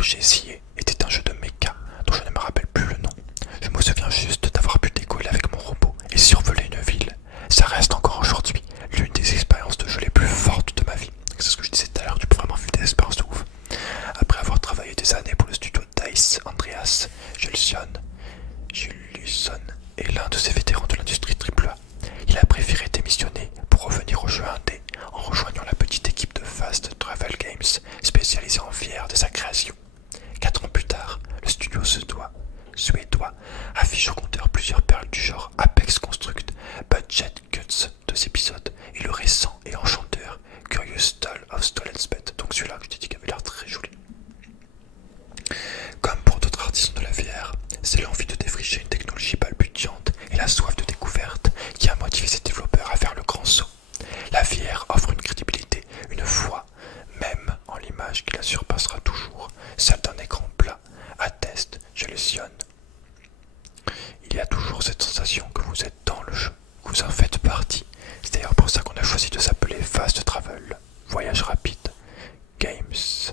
que j'ai essayé était un jeu de mecha dont je ne me rappelle plus le nom. Je me souviens juste d'avoir pu décoller avec mon robot et survoler une ville. Ça reste encore aujourd'hui l'une des expériences de jeu les plus fortes de ma vie. C'est ce que je disais tout à l'heure, tu peux vraiment vivre des expériences de ouf. Après avoir travaillé des années pour le studio DICE, Andreas Juliusson est l'un de ces vétérans de l'industrie AAA. Il a préféré démissionner pour revenir au jeu indé en rejoignant la petite équipe de Fast Travel Games spécialisée en VR de sa création. 4 ans plus tard, le studio suédois affiche au compteur plusieurs perles du genre Apex Construct, Budget Cuts 2 épisodes et le récent et enchanteur Curious Tale of Stolen Spet. Donc celui-là que je t'ai dit qu'il avait l'air très joli. Comme pour d'autres artistes de la VR, c'est l'envie de défricher une technologie balbutiante et la soif de découverte qui a motivé ses développeurs à faire le grand saut. La VR offre une crédibilité, une foi, même en l'image qui la surpassera toujours, celle d'un écran plat, atteste Juliusson. Il y a toujours cette sensation que vous êtes dans le jeu, que vous en faites partie. C'est d'ailleurs pour ça qu'on a choisi de s'appeler Fast Travel, voyage rapide, Games.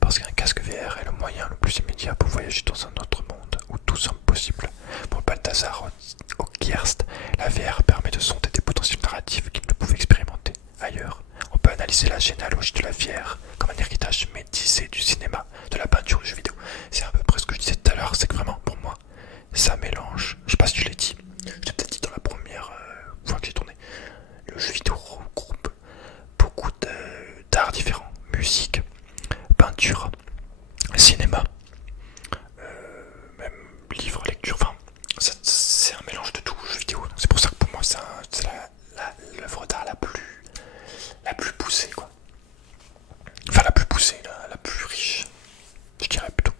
Parce qu'un casque VR est le moyen le plus immédiat pour voyager dans un autre monde où tout semble possible. Pour Balthazar Okierst, la VR permet de sonder des potentiels narratifs qu'il ne pouvait expérimenter ailleurs. On peut analyser la généalogie de la VR comme un héritage métissé du cinéma, de la peinture, du jeu vidéo. C'est à peu près ce que je disais tout à l'heure, c'est que vraiment pour moi, ça mélange. Je sais pas si je l'ai dit, je l'ai peut-être dit dans la première fois que j'ai tourné. Le jeu vidéo regroupe beaucoup d'arts différents, musique, peinture, cinéma, même livre, lecture, enfin, c'est un mélange de tout, jeu vidéo. C'est pour ça que pour moi, c'est l'œuvre d'art la plus poussée, quoi. Enfin, la plus poussée, la plus riche, je dirais plutôt.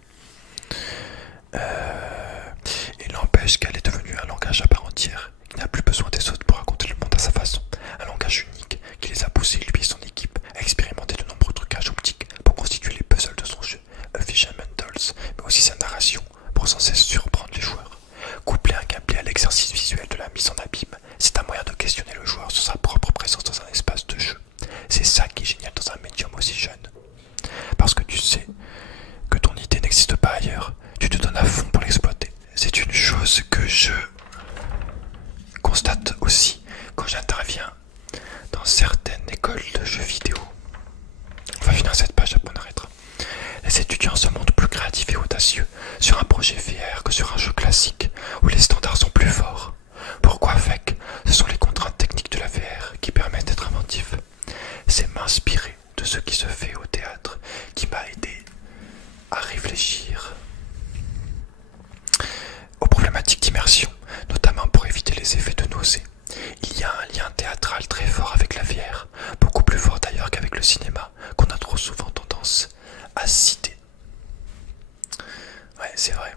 Il n'empêche qu'elle est devenue un langage à part entière, qui n'a plus besoin des autres pour raconter le monde à sa façon. Un langage unique qui les a poussés, lui et son équipe, à expérimenter de nombreux trucages optiques pour constituer les puzzles de son jeu, A Vision Dolls, mais aussi sa narration pour sans cesse surprendre les joueurs. Coupler un gameplay à l'exercice visuel de la mise en abîme, c'est un moyen de questionner le joueur sur sa propre présence dans un espace de jeu. C'est ça qui est génial dans un médium aussi jeune. Parce que tu sais que ton idée n'existe pas ailleurs, tu te donnes à fond pour l'exploiter. C'est une chose que je constate aussi quand j'interviens dans certaines écoles de jeux vidéo. On va finir cette page, après on arrêtera. Les étudiants se montrent plus créatifs et audacieux sur un projet VR que sur un jeu classique où les standards sont plus forts. Pourquoi FEC? Ce sont les contraintes techniques de la VR qui permettent d'être inventif. C'est m'inspirer de ce qui se fait au théâtre qui m'a aidé à réfléchir aux problématiques d'immersion, notamment pour éviter les effets de nausée. Il y a un lien théâtral très fort avec la VR, beaucoup plus fort d'ailleurs qu'avec le cinéma, qu'on a trop souvent tendance à citer. Ouais, c'est vrai.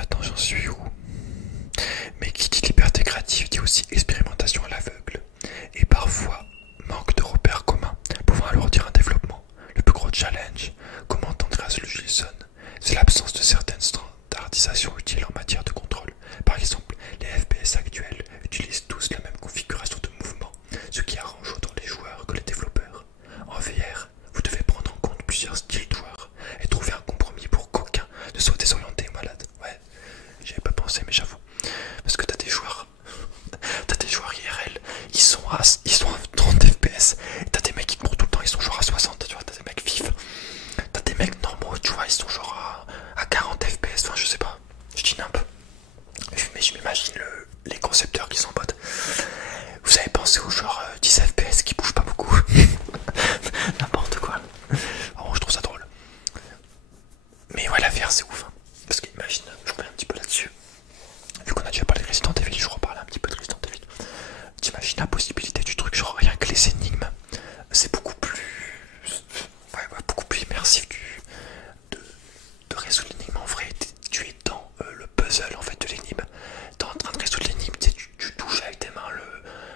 Attends, j'en suis où? Mais qui dit liberté créative dit aussi expérimentation à l'aveugle. Et parfois, manque de repères communs, pouvant alourdir un développement. Le plus gros challenge, comment Andreas Juliusson, c'est l'absence de certaines standardisations utiles en matière de contrôle. Par exemple, les FPS actuels utilisent tous la même configuration de mouvement, ce qui arrange autant les joueurs que les développeurs. En VR, vous devez prendre en compte plusieurs styles de joueurs et trouver un compromis pour qu'aucun ne soit désorienté ou malade. Ouais, j'y avais pas pensé, mais j'avoue. Parce que t'as des joueurs IRL, ils sont à 30 FPS, et t'as des mecs qui courent tout le temps, ils sont genre à 60, tu vois, t'as des mecs vifs. T'as des mecs normaux, tu vois, ils sont genre à 40 FPS, enfin je sais pas, je dis nimp. Mais je m'imagine les concepteurs qui sont en mode, vous avez pensé aux genre 10 FPS qui bougent pas beaucoup. N'importe quoi. Alors, je trouve ça drôle. Mais ouais, la VR c'est ouf, hein. Parce qu'imagine, je reviens un petit peu là-dessus. Vu qu'on a déjà parlé de Resident Evil, je reparle un petit peu de Resident Evil. T'imagines la possibilité du truc, genre rien que les énigmes, c'est beaucoup plus... Ouais, beaucoup plus immersif de résoudre l'énigme en vrai. Tu es dans le puzzle en fait de l'énigme. T'es en train de résoudre l'énigme, tu touches avec tes mains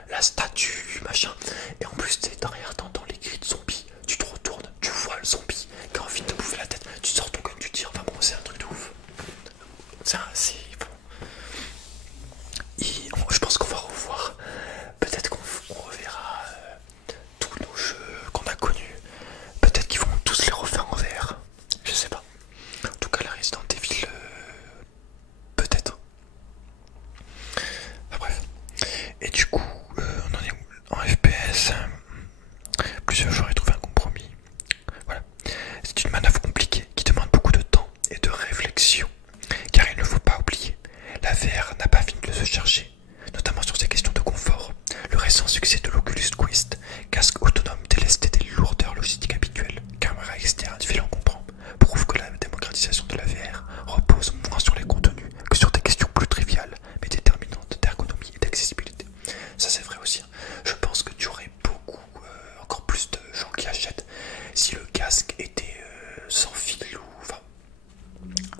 la statue, machin. Et en plus, derrière, t'entends les cris de zombies. Tu te retournes, tu vois le zombie qui a envie de te bouffer la tête. Tu sors ton gun, tu tires. Enfin bon, c'est un truc de ouf. chercher, notamment sur ces questions de confort. Le récent succès de l'Oculus Quest, casque autonome délesté des lourdeurs logistiques habituelles, caméra externe, fil encombrant, prouve que la démocratisation de la VR repose moins sur les contenus que sur des questions plus triviales, mais déterminantes d'ergonomie et d'accessibilité. Ça c'est vrai aussi. Je pense que tu aurais beaucoup, encore plus de gens qui achètent si le casque était sans fil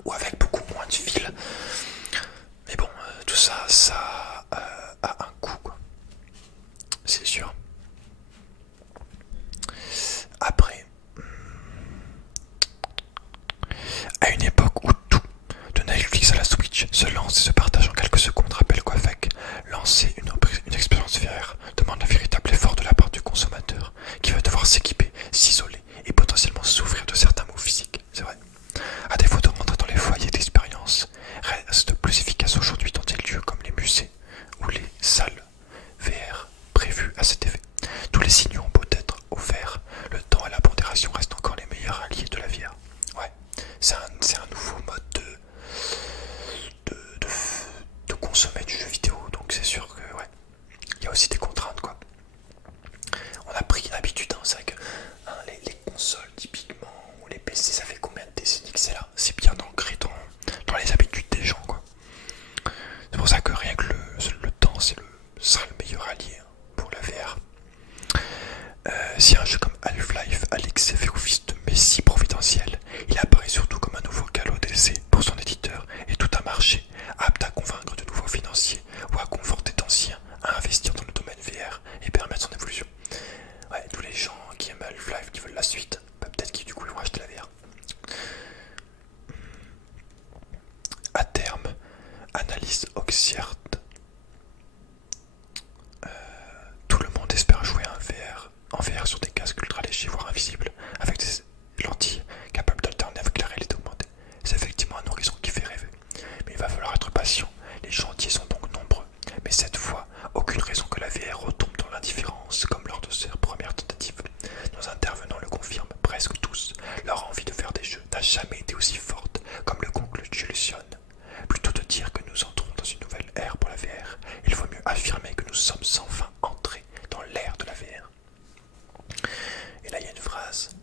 ou avec beaucoup moins de fil. Mais bon, tout ça, a un coût, quoi. C'est sûr. Après, à une époque où tout, de Netflix à la Switch, se lance et se partage en quelques secondes, rappelle qu'avec lancer une expérience VR demande un véritable effort de la part du consommateur, qui va devoir s'équiper, s'isoler et potentiellement souffrir de certains maux physiques. C'est vrai. À défaut de rentrer dans les foyers d'expérience, reste plus efficace aujourd'hui dans des lieux comme les musées ou les salles VR prévues à cet effet. Tous les signaux ont beau être offerts, le temps et la pondération restent encore les meilleurs alliés de la VR. Ouais, c'est un nouveau mode de consommer du jeu vidéo, donc c'est sûr que ouais, il y a aussi des contraintes, quoi. On a pris l'habitude, hein, c'est vrai que hein, les consoles typiquement, ou les PC, ça fait combien de décennies que c'est là? C'est bien ancré dans les habitudes des gens, quoi. C'est pour ça que rien que le temps, sera le meilleur allié, hein, pour la VR. Si un jeu comme Half-Life Alyx fait office de messie providentiel, il apparaît surtout comme un nouveau galop d'essai pour son éditeur et tout un marché apte à convaincre de nouveaux financiers ou à conforter d'anciens à investir dans le domaine VR et permettre son évolution. Ouais, tous les gens qui aiment Half-Life, qui veulent la suite, bah, peut-être qu'ils du coup ils vont acheter la VR. À terme, analyse Oxiart. Tout le monde espère jouer en VR sur des casques ultra légers, voire invisibles, avec des lentilles capables d'alterner avec la réalité augmentée. C'est effectivement un horizon qui fait rêver. Mais il va falloir être patient. Les chantiers sont donc nombreux. Mais cette fois, aucune raison que la VR retombe dans l'indifférence, comme lors de ses premières tentatives. Nos intervenants le confirment presque tous. Leur envie de faire des jeux n'a jamais été aussi forte, comme le conclut Jules Sion. Plutôt de dire que nous entrons dans une nouvelle ère pour la VR, il vaut mieux affirmer que nous sommes enfin entrés dans l'ère de la VR. Et là il y a une phrase.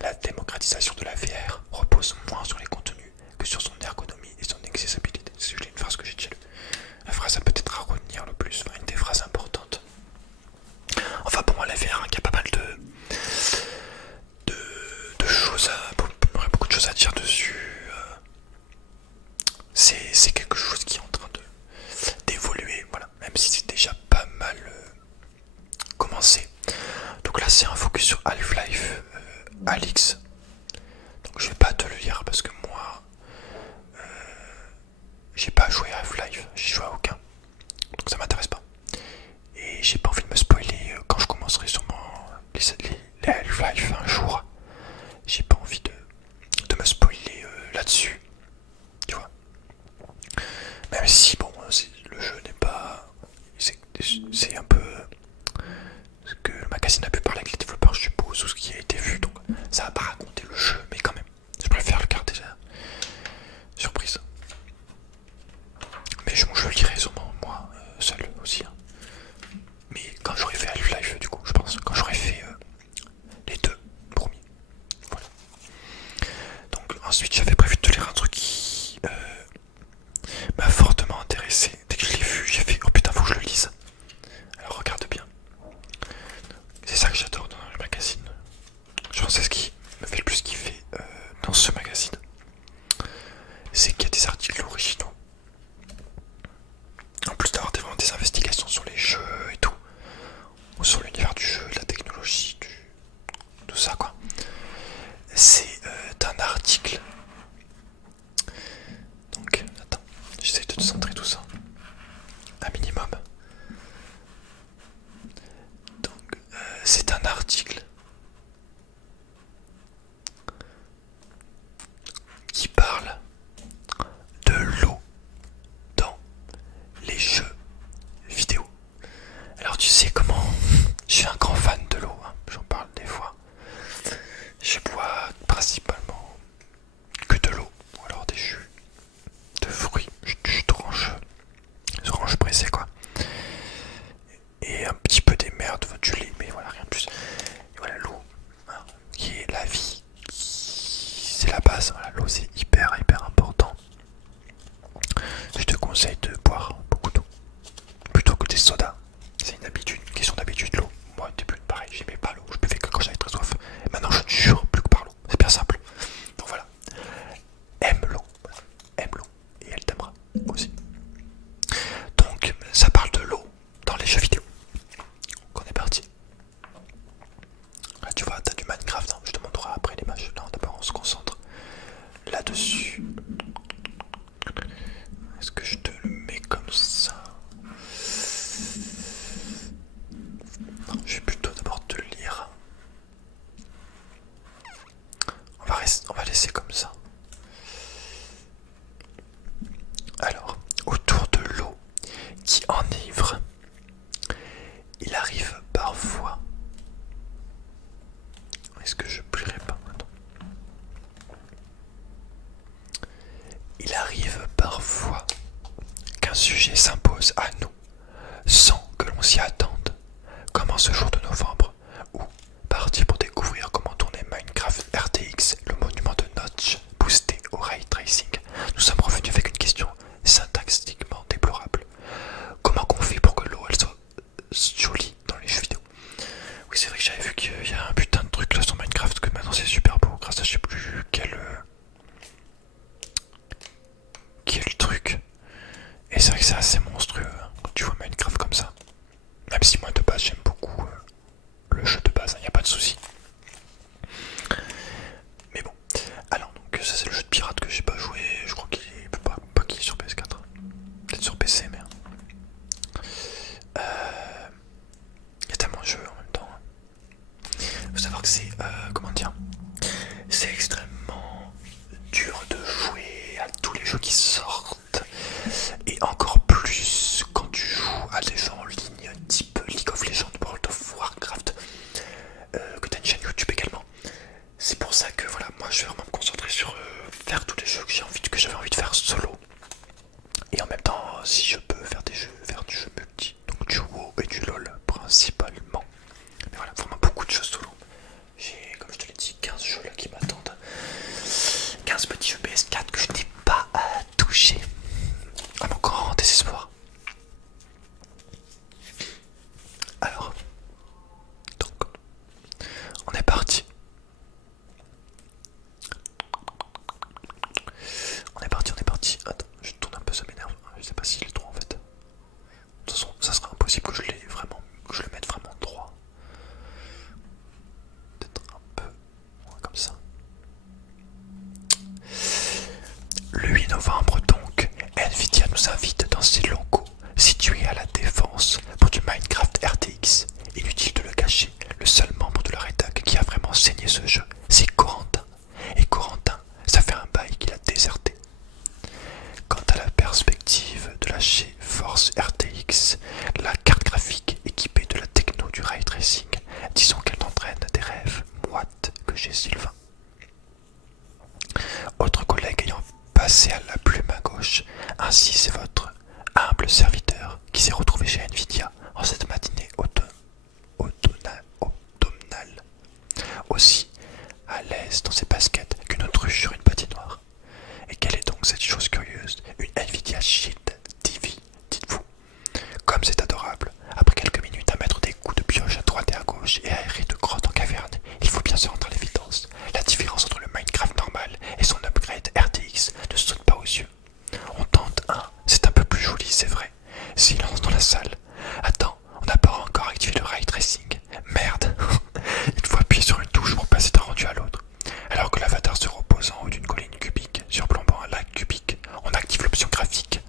La démocratisation de la VR repose moins sur les contenus que sur son ergonomie et son accessibilité. C'est une phrase que j'ai déjà lue. La phrase a peut-être à retenir le plus, enfin une des phrases importantes. Enfin pour moi la VR, hein, il y a pas mal de choses, beaucoup de choses à dire dessus. C'est quelque chose qui est en train d'évoluer, voilà, même si c'est déjà pas mal commencé. Donc là c'est un focus sur Half-Life Alyx. Donc je vais pas te le lire parce que moi j'ai pas joué à Half-Life, j'ai joué à aucun. Donc ça m'intéresse pas. Et j'ai pas envie de me spoiler quand je commencerai sûrement les Half-Life un jour. J'ai pas envie de me spoiler là-dessus. Tu vois. Même si bon, le jeu n'est pas. C'est un peu ce que le magazine a pu parler avec les développeurs, je suppose, ou ce qui a été vu. Donc ça va pas raconter le jeu, mais quand même. Je préfère le garder surprise. Mais je le lirai sûrement moi seul aussi. Hein. Mais quand j'aurai fait Half-Life, du coup, je pense, quand j'aurai fait les deux premiers. Voilà. Donc ensuite j'avais prévu de te lire un truc qui m'a fortement intéressé. Dès que je l'ai vu, j'ai fait oh putain, faut que je le lise. Alors regarde bien. C'est ça que j'adore dans le magazine. Je pense que c'est ce qui me fait le plus kiffer dans ce magazine. C'est qu'il y a des articles originaux. En plus d'avoir vraiment des investigations sur les jeux et tout. Ou sur l'univers du jeu, la technologie, tout ça quoi. C'est un article dessus. Est-ce que je te le mets comme ça? Non, je vais plutôt d'abord te le lire. On va laisser comme ça. Alors, autour de l'eau qui enivre, il arrive parfois. Est-ce que je plierai pas maintenant? Il arrive parfois qu'un sujet s'impose à nous sans que l'on s'y attende, comme en ce jour de novembre où, parti pour découvrir comment tourner Minecraft RTX, le monument de Notch boosté au ray tracing, nous sommes revenus avec une question syntaxiquement déplorable. Comment qu'on fait pour que l'eau elle soit jolie dans les jeux vidéo? Oui, c'est vrai que j'avais vu qu'il y a un putain de truc là sur Minecraft, que maintenant c'est super beau grâce à je sais plus quel truc. Et c'est vrai que c'est assez monstrueux quand tu vois Minecraft comme ça. Même si moi de base j'aime beaucoup le jeu de base, il n'y a pas de souci. Mais bon, alors donc ça c'est le jeu de pirate que j'ai pas joué, je crois qu'il est pas qu'il est sur PS4. Peut-être sur PC mais... il y a tellement de jeux en même temps. Faut savoir que c'est, comment dire, c'est extrêmement dur de jouer à tous les jeux qui sortent. Et encore plus quand tu joues à des jeux en ligne type League of Legends, World of Warcraft, que tu as une chaîne YouTube également. C'est pour ça que voilà, moi je vais vraiment me concentrer sur faire tous les jeux que j'avais envie de faire solo. Et en même temps, si je peux faire du jeu multi, donc du WoW et du LoL principalement. Mais voilà, vraiment beaucoup de choses solo. J'ai, comme je te l'ai dit, 15 jeux là qui m'attendent. 15 petits jeux PS4 que je n'ai pas touché. À mon grand désespoir. Alors, donc, on est parti. On est parti. Attends, je tourne un peu, ça m'énerve. Je sais pas s'il est droit en fait. De toute façon, ça sera impossible que je le mette vraiment droit. Peut-être un peu comme ça. Le 8 novembre donc, Nvidia nous invite dans ses locaux situés à la Défense pour du Minecraft RTX. Inutile de le cacher, le seul membre de la rédac qui a vraiment saigné ce jeu, c'est Corentin. Et Corentin, ça fait un bail qu'il a déserté. Quant à la perspective de la GeForce RTX, la carte graphique équipée de la techno du ray tracing, disons qu'elle entraîne des rêves moites que chez Sylvain. Autre collègue ayant passé à la plume à gauche, ainsi c'est votre humble serviteur qui s'est retrouvé chez Nvidia en cette matinée automnale, aussi à l'aise dans ses baskets qu'une autruche sur une patinoire. Et quelle est donc cette chose curieuse? Une Nvidia Shield TV, dites-vous. Comme c'est adorable, après quelques minutes à mettre des coups de pioche à droite et à gauche et à errer de grotte en caverne, il faut bien se rendre à l'évidence. La différence entre le Minecraft normal et son upgrade RTX ne saute pas aux yeux. On tente un, c'est un peu plus joli, c'est vrai. Silence dans la salle. Attends, on n'a pas encore activé le ray tracing. Merde. Il faut appuyer sur une touche pour passer d'un rendu à l'autre. Alors que l'avatar se repose en haut d'une colline cubique, surplombant un lac cubique, on active l'option graphique.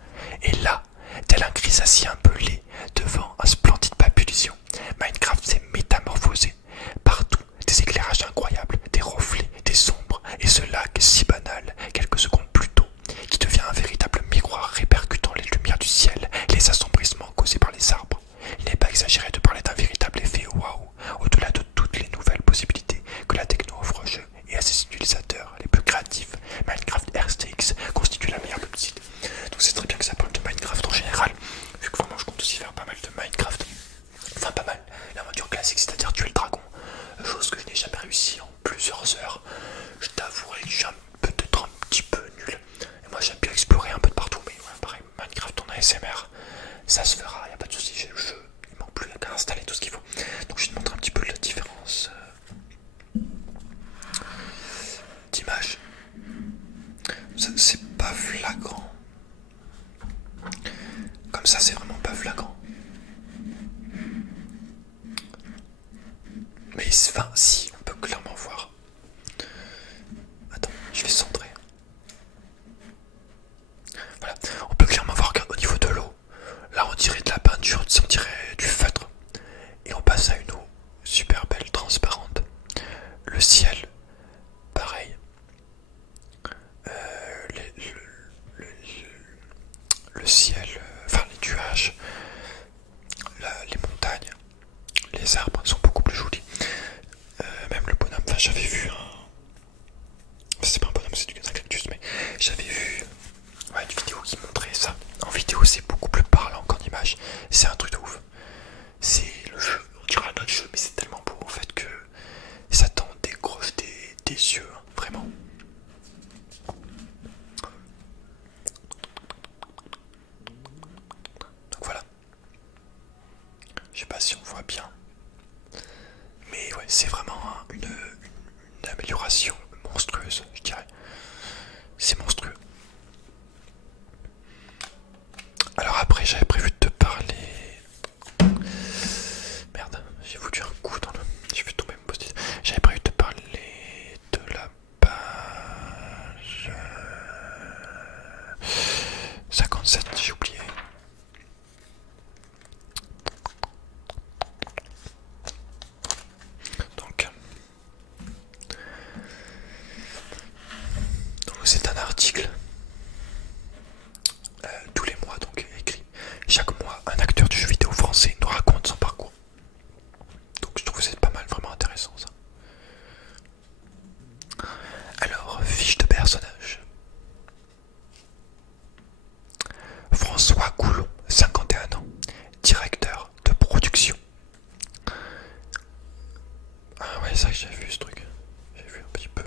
Je sais pas si on voit bien. Mais ouais, c'est vraiment une amélioration monstrueuse, je dirais. C'est monstrueux. Alors après, j'avais prévu de te parler... Merde, j'ai foutu un coup dans le... J'ai vu tomber mon post-it. J'avais prévu de te parler de la page... 57, j'ai oublié. Donc c'est un article tous les mois, donc écrit. Chaque mois, un acteur du jeu vidéo français nous raconte son parcours. Donc je trouve que c'est pas mal, vraiment intéressant ça. Alors, fiche de personnage. François Coulon, 51 ans, directeur de production. Ah ouais, c'est vrai que j'avais vu ce truc. J'ai vu un petit peu.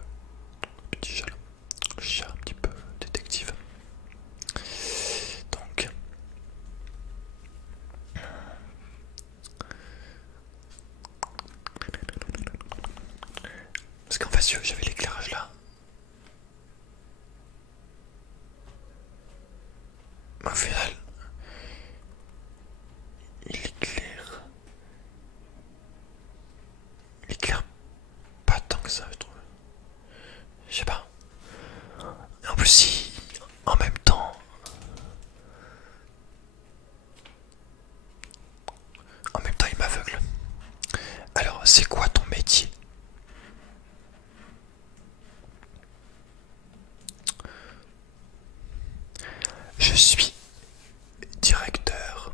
Petit chat, le chat un petit peu détective. Donc, parce qu'en face, j'avais l'éclairage là. Au final, il éclaire. Il éclaire pas tant que ça, je trouve. Je sais pas. Et en plus, si en même temps, il m'aveugle. Alors, c'est quoi ton métier? Je suis directeur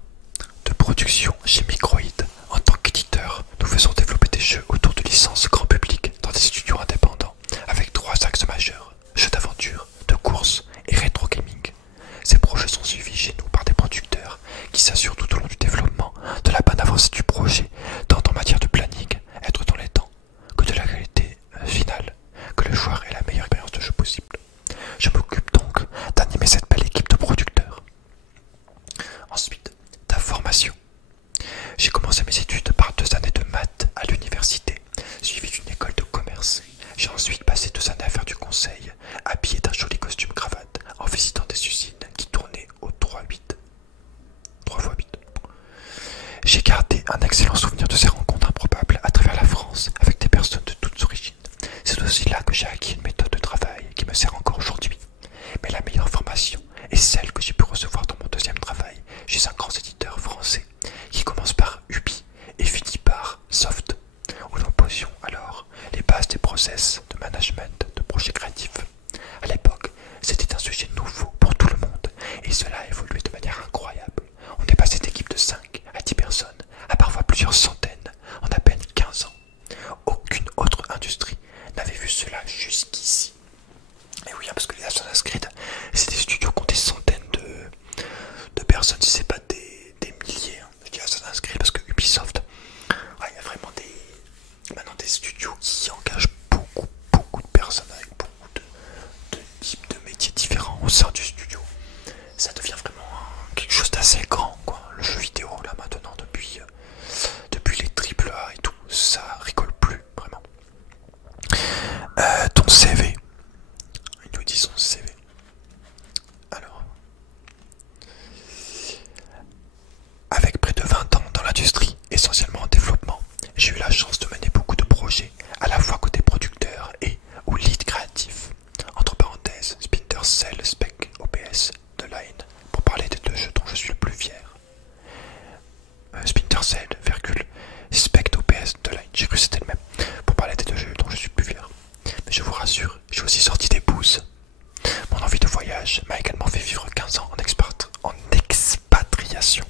de production chez Microïd. En tant qu'éditeur, nous faisons développer des jeux autour de licences grand public dans des studios indépendants, avec 3 axes majeurs: jeux d'aventure, de course et rétro gaming. Ces projets sont suivis chez nous par des producteurs qui s'assurent tout au long du développement de la bonne avancée du projet, tant en matière de planning, être dans les temps, que de la qualité finale, que le joueur ait la meilleure expérience de jeu possible. Je m'occupe donc d'animer cette belle équipe de producteurs. Ensuite, ta formation. J'ai commencé mes études par 2 années de maths à l'université, suivi d'une école de commerce. J'ai ensuite passé 2 années à faire du conseil, habillé d'un joli costume cravate, en visitant des usines qui tournaient au 3x8. J'ai gardé un excellent souvenir de ces rencontres improbables à travers la France, avec des personnes de toutes origines. C'est aussi là que j'ai acquis une méthode de travail qui me sert encore aujourd'hui. Mais la meilleure formation est celle que j'ai pu recevoir dans mon 2e travail chez un grand éditeur français qui commence par Ubi et finit par Soft, où nous posions alors les bases des process de management de projets créatifs. À l'époque, c'était un sujet nouveau pour tout le monde et cela a évolué de manière incroyable. On est passé d'équipes de 5 à 10 personnes, à parfois plusieurs centaines, en à peine 15 ans. Aucune autre industrie n'avait vu cela jusqu'ici. Et oui, parce que les Assassin's Creed, c'est des studios qui ont des centaines de personnes, si c'est pas des milliers. Hein. Je dis Assassin's Creed parce que Ubisoft, ouais, il y a vraiment maintenant des studios qui engagent beaucoup de personnes avec beaucoup de types de métiers différents au sein du studio. Ça devient vraiment quelque chose d'assez grand, quoi. Le jeu vidéo, là, maintenant, depuis les AAA et tout, ça rigole plus, vraiment. Ton CV. Il nous dit son CV. Alors, avec près de 20 ans dans l'industrie, essentiellement en développement, j'ai eu la chance de mener beaucoup de projets, à la fois côté producteur et ou lead créatif. Entre parenthèses, Splinter Cell, Spec, OPS, The Line, pour parler des 2 jeux dont je suis le plus fier. Splinter Cell, Spec, OPS, The Line, j'ai cru que c'était le même, pour parler des 2 jeux dont je suis le plus fier. Mais je vous rassure, j'ai aussi sorti des bouses. Mon envie de voyage m'a également fait vivre 15 ans en expatriation.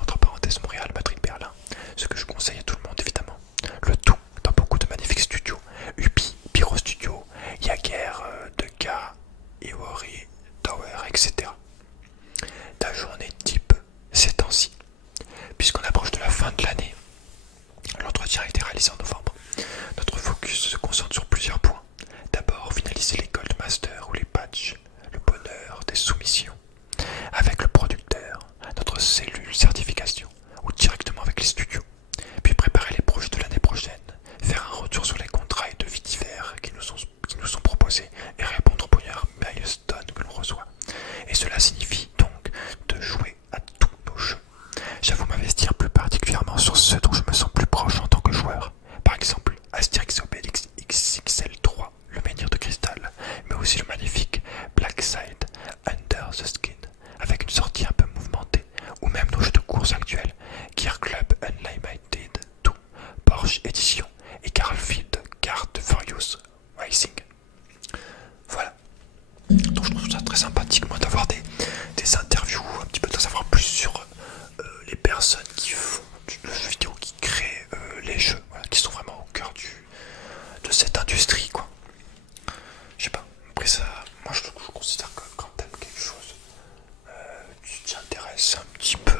Entre parenthèses, Montréal, Madrid, Berlin. Ce que je conseille à tout le monde, évidemment. Le tout dans beaucoup de magnifiques studios. Ubi, Pyro Studio, Yager, Deca, Iwori, Tower, etc. Ta journée type ces temps-ci. Puisqu'on approche de la fin de l'année, l'entretien a été réalisé en novembre. Notre focus se concentre sur plusieurs points. D'abord, finaliser les Gold Master ou les patchs, le bonheur des soumissions. cela signifie donc de jouer à tous nos jeux. J'avoue m'investir plus particulièrement sur ceux dont je me sens plus proche en tant que joueur. Par exemple, Astérix et Obélix XXL3, le menhir de cristal, mais aussi le magnifique Blackside Under the Skin, avec une sortie un peu mouvementée, ou même nos jeux de course actuels, Gear Club Unlimited 2, Porsche Edition et Garfield Kart Furious Racing. Voilà. Donc je trouve ça très sympathique moi d'avoir des interviews, un petit peu de savoir plus sur les personnes qui font le jeu vidéo, qui créent les jeux, voilà, qui sont vraiment au cœur de cette industrie quoi. Je sais pas, après ça, moi je considère que quand t'aimes quelque chose, tu t'y intéresses un petit peu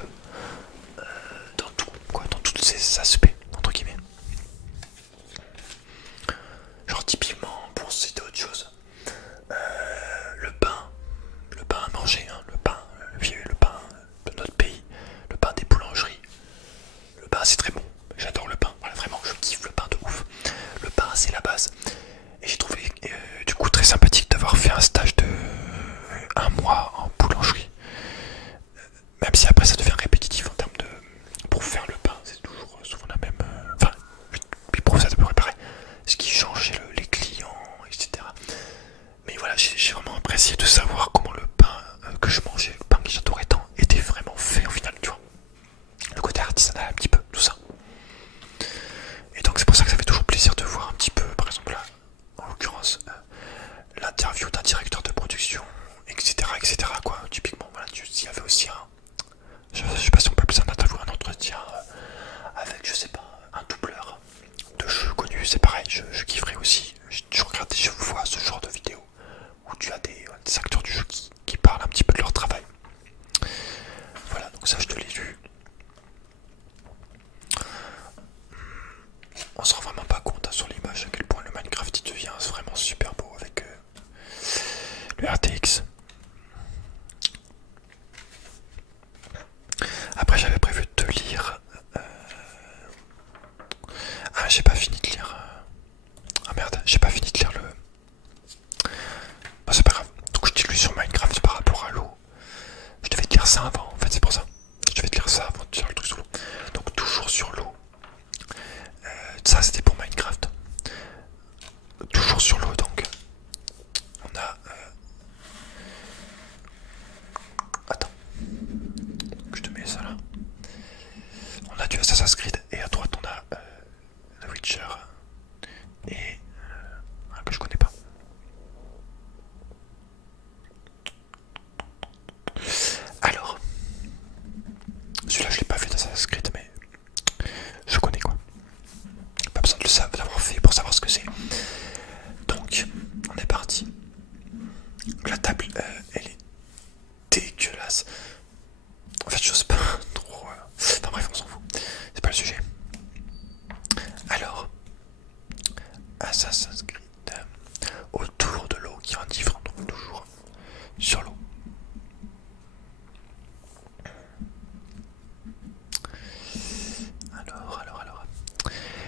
dans tout, quoi, dans tous ces aspects, entre guillemets. Genre typiquement, pour citer autre chose, le pain à manger, hein, le pain de notre pays, le pain des boulangeries. Le pain c'est très bon, j'adore le pain, voilà, vraiment je kiffe le pain de ouf. Le pain c'est la base. Et j'ai trouvé du coup très sympathique d'avoir fait un stage de 1 mois en boulangerie. Même si après ça devient répétitif en termes de... Pour faire le pain, c'est toujours souvent la même... Enfin, puis pour ça, ça peut préparer. Ce qui change, c'est les clients, etc. Mais voilà, j'ai vraiment apprécié de savoir comment le pain que je mangeais, le pain que j'adorais tant, était vraiment fait au final, tu vois. Le côté artisanal un petit peu, tout ça. Et donc c'est pour ça que ça fait toujours plaisir de voir un petit peu, par exemple là, en l'occurrence, l'interview d'un directeur de production, etc. etc. quoi. Typiquement, voilà, s'il y avait aussi un... Je sais pas si on peut appeler ça un interview, un entretien avec, je sais pas, un doubleur de jeux connus, c'est pareil, je kifferais aussi. Je regarde et je vois ce genre de vidéo où tu as des acteurs du jeu qui parlent un petit peu de leur travail. Voilà, donc ça je te l'ai lu. On se rend vraiment pas compte hein, sur l'image à quel point le Minecraft il devient vraiment super beau avec le RTX. Après j'avais prévu de te lire. Ah j'ai pas fini de lire. Ah merde, j'ai pas fini de lire le... Bon c'est pas grave. Donc je t'ai lu sur Minecraft par rapport à l'eau. Je devais te lire ça avant en fait, c'est pour ça. Je devais te lire ça avant de te lire le truc sous l'eau. Donc toujours sur l'eau. Ça c'était pour Minecraft. Toujours sur l'eau donc. On a... Attends. Je te mets ça là. On a du Assassin's Creed et à droite on a The Witcher et un que je connais pas. Alors, celui-là je l'ai pas fait d'Assassin's Creed mais je connais quoi. Pas besoin de le savoir, d'avoir fait pour savoir ce que c'est. Donc, on est parti. La table, elle est dégueulasse. En fait, j'ose pas trop. Enfin bref, on s'en fout. C'est pas le sujet. Alors, Assassin's Creed. Autour de l'eau qui enivre, donc toujours sur l'eau. Alors.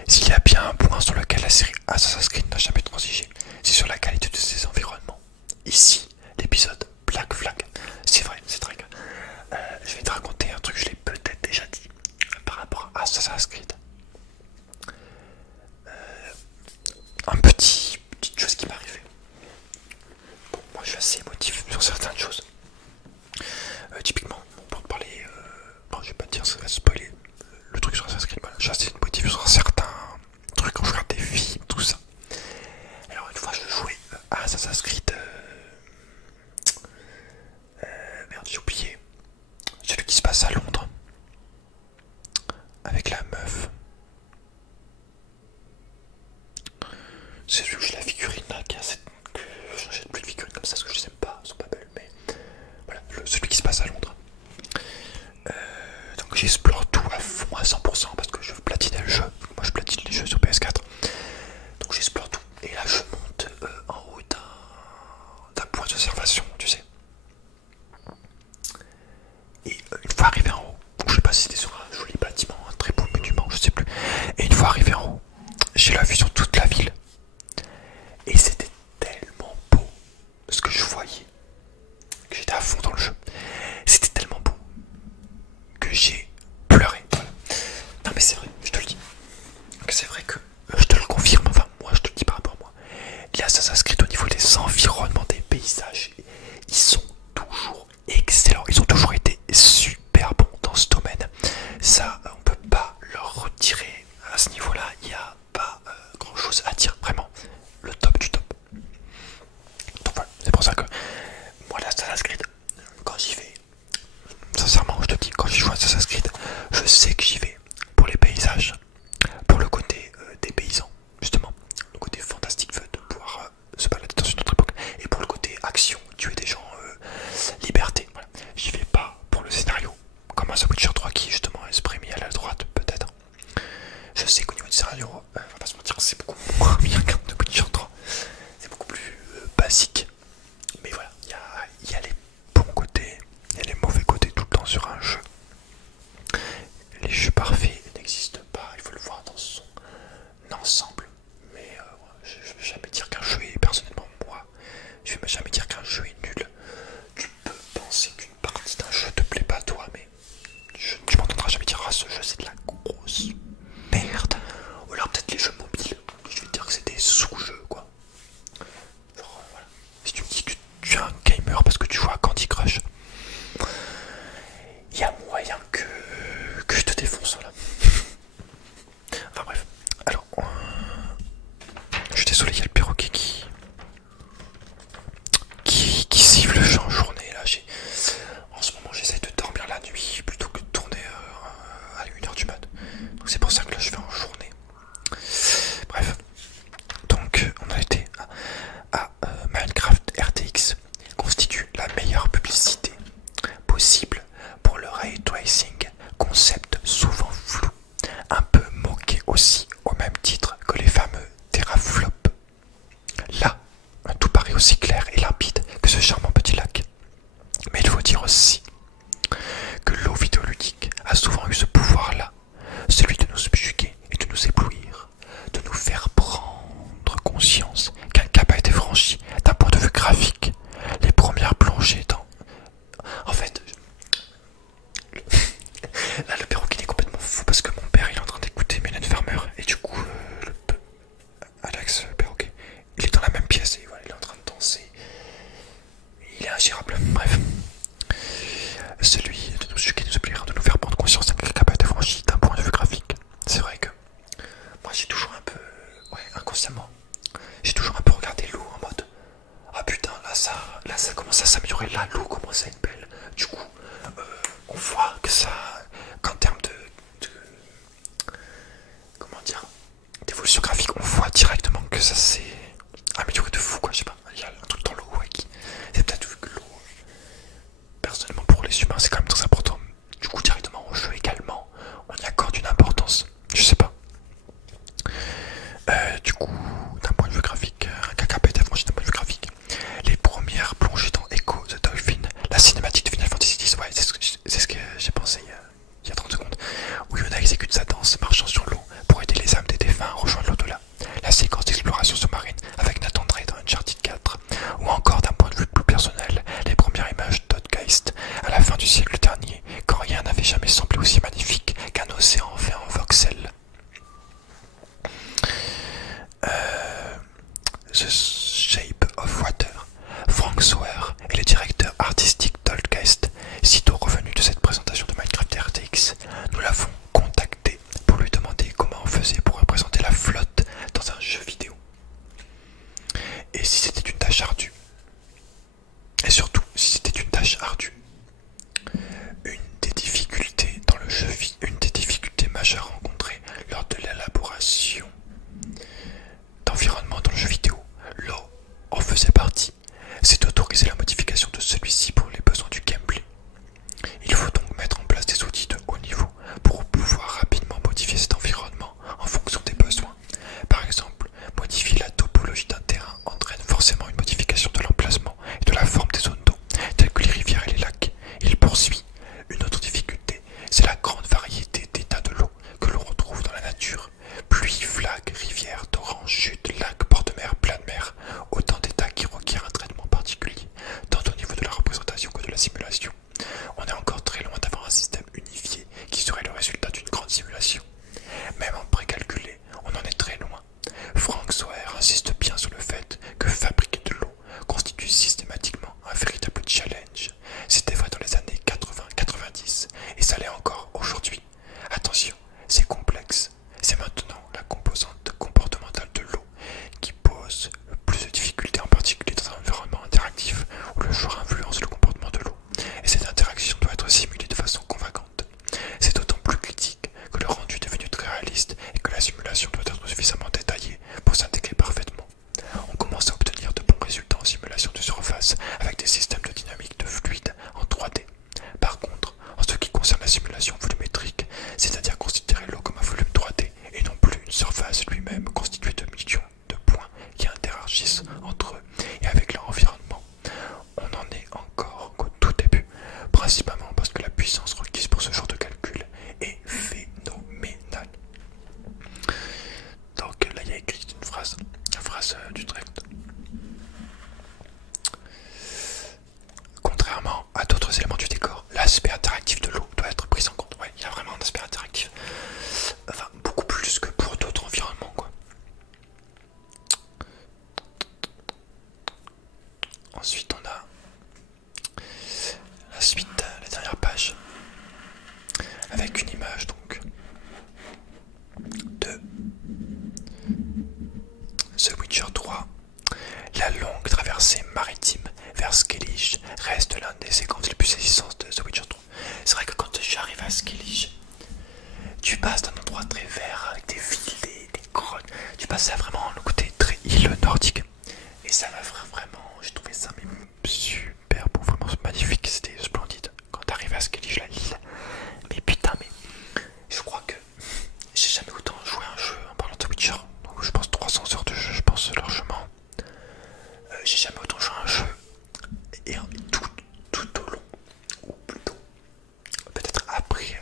S'il y a bien un point sur lequel la série Assassin's Creed n'a jamais transigé, c'est sur la qualité de ses environnements. Ici, l'épisode Black Flag. C'est vrai, c'est très grave. Je vais te raconter un truc, je l'ai peut-être déjà dit par rapport à Assassin's Creed. Petite chose qui m'est arrivée. Bon, moi je suis assez émotif sur certaines choses. Typiquement, pour te parler, bon, je vais pas te dire, ça va spoiler le truc sur Assassin's Creed. Voilà, je suis assez émotif sur certains trucs quand je regarde des films, tout ça. Alors une fois je jouais à Assassin's Creed. Merde, j'ai oublié. Celui qui se passe à Londres. Avec la meuf. C'est celui où j'ai la figurine là, qui a cette... que j'achète plus de figurines comme ça parce que je les aime pas, elles sont pas belles, mais voilà, celui qui se passe à Londres. Donc j'explore tout à fond à 100% parce que je veux platiner le jeu. Moi je platine les jeux sur PS4. Donc j'explore tout. Et là je monte en haut d'un point d'observation, tu sais. Et une fois arrivé en haut, donc je sais pas si c'était sur un joli bâtiment, un très beau monument, je sais plus. Et une fois arrivé en haut, j'ai la vue sur toute la ville. Et c'était tellement beau ce que je voyais que j'étais à fond dans le jeu. Assassin's Creed, quand j'y vais, sincèrement, je te dis, quand j'y joue à Assassin's Creed, je sais que j'y vais pour les paysages, pour le côté des paysans, justement, le côté fantastique de pouvoir se balader dans une autre époque, et pour le côté action, tuer des gens, liberté. Voilà. J'y vais pas pour le scénario, comme un The Witcher 3 qui justement est exprimé à la droite, peut-être. Je sais qu'au niveau du scénario, on va pas se mentir, c'est beaucoup moins bien qu'un The Witcher 3, c'est beaucoup plus basique. Mais voilà, il y a les bons côtés et les mauvais côtés tout le temps sur un jeu. Les jeux parfaits n'existent pas, il faut le voir dans son ensemble. Mais je ne vais jamais dire qu'un jeu est, personnellement moi, je vais jamais dire qu'un jeu est nul. Tu peux penser qu'une partie d'un jeu te plaît pas à toi, mais tu m'entendras jamais dire ah ce jeu c'est de la grosse merde. Ou alors peut-être les jeux mobiles, je vais te dire que c'est des sous-jeux quoi. Genre voilà, si tu me dis que tu es un gamer parce que tu joues à Candy Crush, il y a moyen que je te défonce là. Enfin bref, alors je suis désolé, il y a le perroquet qui siffle le jeu en journée là. En ce moment j'essaie de dormir la nuit plutôt que de tourner à 1h du mat. Donc c'est pour ça que là je fais en journée. Bref, donc on a été à Minecraft RTX constitue la meilleure publicité possible pour le ray tracing, concept souvent flou, un peu moqué aussi au même titre que les fameux teraflops. Là, tout paraît aussi clair et limpide que ce charmant petit lac. Mais il faut dire aussi que l'eau vidéoludique a souvent eu ce pouvoir-là, celui de nous subjuguer et de nous éblouir, de nous faire prendre conscience qu'un cap a été franchi d'un point de vue graphique. Les premières plongées dans... En fait, là le perroquet est complètement fou parce que mon père il est en train d'écouter Mylène Farmer et du coup Alex le perroquet il est dans la même pièce et voilà il est en train de danser. Il est ingérable, bref. Celui de nous subjuguer, de nous éblouir, de nous faire prendre conscience qu'un cap a été franchi d'un point de vue graphique. C'est vrai que moi j'ai toujours un peu, ouais inconsciemment, j'ai toujours un peu regardé l'eau en mode ah putain là ça commence à s'améliorer, là l'eau commence à être belle. Du coup on voit que ça, qu'en termes de comment dire, d'évolution graphique, on voit directement que ça s'est amélioré de fou quoi, je sais pas, il y a un truc dans l'eau ouais, c'est peut-être vu que l'eau, personnellement pour les humains c'est quand même très important. Du coup directement au jeu également, on y accorde une importance, je sais pas. Du coup, d'un point de vue graphique, un caca était franchi d'un point de vue graphique. Les premières plongées dans Echo the Dolphin, la cinématique de Final Fantasy X, ouais, c'est ce que j'ai pensé il y a 30 secondes, où Yona exécute sa danse marchant sur l'eau pour aider les âmes des défunts à rejoindre l'au-delà. La séquence d'exploration sous-marine avec Nathan Drake dans Uncharted 4, ou encore d'un point de vue plus personnel, les premières images d'Outgeist à la fin du siècle dernier, quand rien n'avait jamais semblé aussi magnifique qu'un océan fait en voxel. The Shape of Water. Frank Sauer et le directeur artistique d'Outgeist, sitôt revenu de cette présentation de Minecraft RTX, nous l'avons contacté pour lui demander comment on faisait pour représenter la flotte dans un jeu vidéo. Et si c'était une tâche ardue. Et surtout, si c'était une tâche ardue.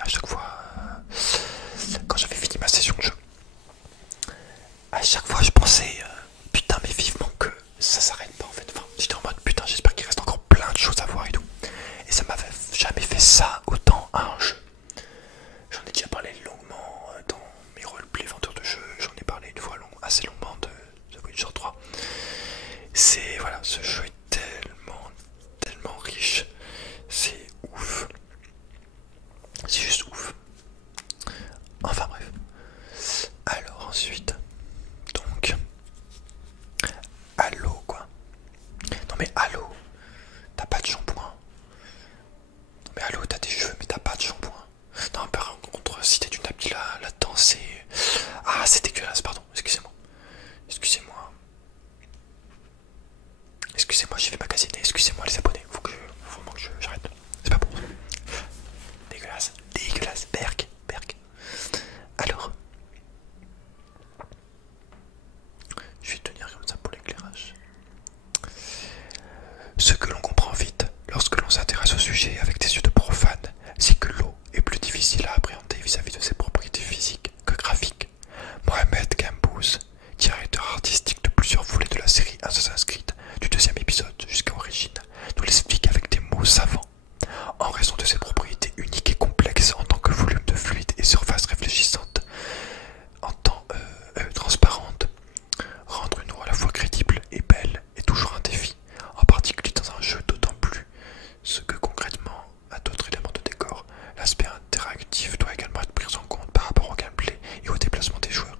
chaque fois, quand j'avais fini ma session de jeu, à chaque fois je pensais, putain mais vivement que ça s'arrête pas en fait. Enfin, j'étais en mode putain j'espère qu'il reste encore plein de choses à voir et tout. Et ça m'avait jamais fait ça autant à un jeu. J'en ai déjà parlé longuement dans mes roleplays vendeurs de jeux, j'en ai parlé une fois assez longuement de The Witcher 3. C'est, voilà, ce jeu est tellement riche, c'est ouf. C'est juste ouf. Enfin bref. Alors ensuite, donc, Halo quoi. Non mais Halo, t'as pas de shampoing. Non mais Halo, t'as des cheveux mais t'as pas de shampoing. Non par contre, si t'es d'une appli là-dedans, c'est... Ah c'est dégueulasse, pardon, excusez-moi. Excusez-moi. Excusez-moi, j'y vais magasiner, excusez-moi les abonnés, faut vraiment que j'arrête. C'est pas bon. Dégueulasse, dégueulasse, berk. Alors, je vais tenir comme ça pour l'éclairage. Ce que l'on comprend vite lorsque l'on s'intéresse au sujet avec des yeux de profane, c'est que l'eau est plus difficile à appréhender vis-à-vis de ses propriétés physiques que graphiques. Mohamed Gambouz, directeur artistique de plusieurs volets de la série Assassin's Creed, du deuxième épisode jusqu'à Origine, nous l'explique avec des mots savants. En raison de ses propriétés uniques et complexes en tant que volume de fluide et surface réfléchissante, en temps transparente, rendre une eau à la fois crédible et belle est toujours un défi, en particulier dans un jeu d'autant plus ce que concrètement à d'autres éléments de décor. L'aspect interactif doit également être pris en compte par rapport au gameplay et au déplacement des joueurs.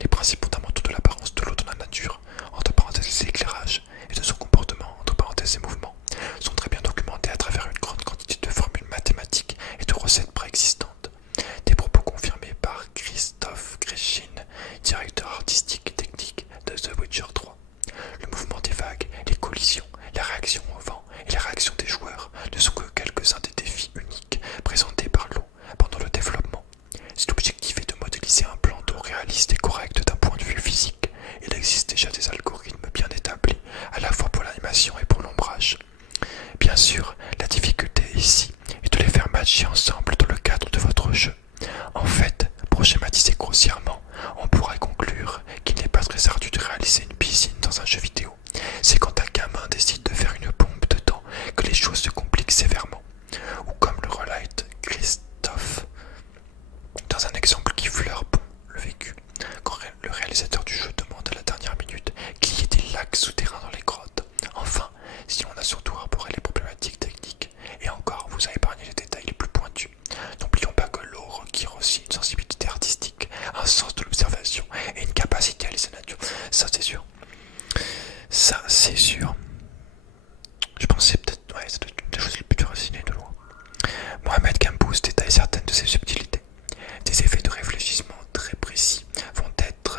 Les principes fondamentaux de l'apparence de l'eau dans la nature, entre parenthèses l'éclairage, et de son comportement, entre parenthèses ses mouvements, sont très bien documentés à travers une grande quantité de formules mathématiques et de recettes préexistantes. Des propos confirmés par Christophe Gréchin, directeur artistique et technique de The Witcher 3. Le mouvement des vagues, les collisions, la réaction au vent et la réaction des joueurs ne sont que quelques-uns des défis uniques présentés par l'eau pendant le développement. Si l'objectif est de modéliser un plan d'eau réaliste et correct d'un point de vue physique, il existe déjà des algorithmes bien établis, à la fois pour l'animation et pour l'ombrage. Bien sûr, la difficulté ici est de les faire matcher ensemble dans le cadre de votre jeu. En fait, pour schématiser grossièrement, on pourrait conclure qu'il n'est pas très ardu de réaliser une piscine dans un jeu vidéo. C'est quand un gamin décide de faire une pompe dedans que les choses se compliquent sévèrement. Ou comme le relate Christophe, dans un exemple qui fleure bon le vécu, quand le réalisateur du jeu demande à la dernière minute qu'il y ait des lacs souterrains dans les grottes. Enfin, si on a surtout arboré les problématiques techniques, et encore vous a épargné les détails les plus pointus, n'oublions pas que l'eau requiert aussi une sensibilité artistique, un sens de l'observation et une capacité à laisser nature. Ça c'est sûr. Ça c'est sûr. Je pensais peut-être, ouais, ça doit être une des choses les plus raffinées de loin. Mohamed Gambouz détaille certaines de ses subtilités. Des effets de réfléchissement très précis vont être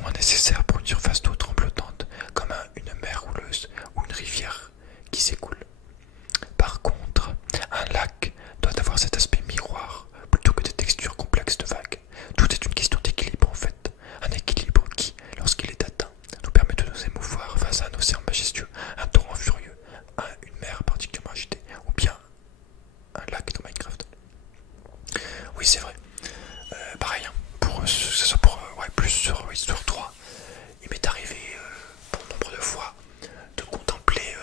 moins nécessaires pour une surface d'eau tremblotante, comme une mer houleuse ou une rivière qui s'écoule. Par contre, un lac doit avoir cet aspect miroir plutôt que des textures complexes de vagues. Tout est une question d'équilibre en fait. Un équilibre qui, lorsqu'il est atteint, nous permet de nous émouvoir face à un océan majestueux, un torrent furieux, une mer particulièrement agitée, ou bien un lac dans Minecraft. Oui, c'est vrai. Pareil, hein, pour que ce soit pour plus sur Witcher 3, il m'est arrivé bon nombre de fois de contempler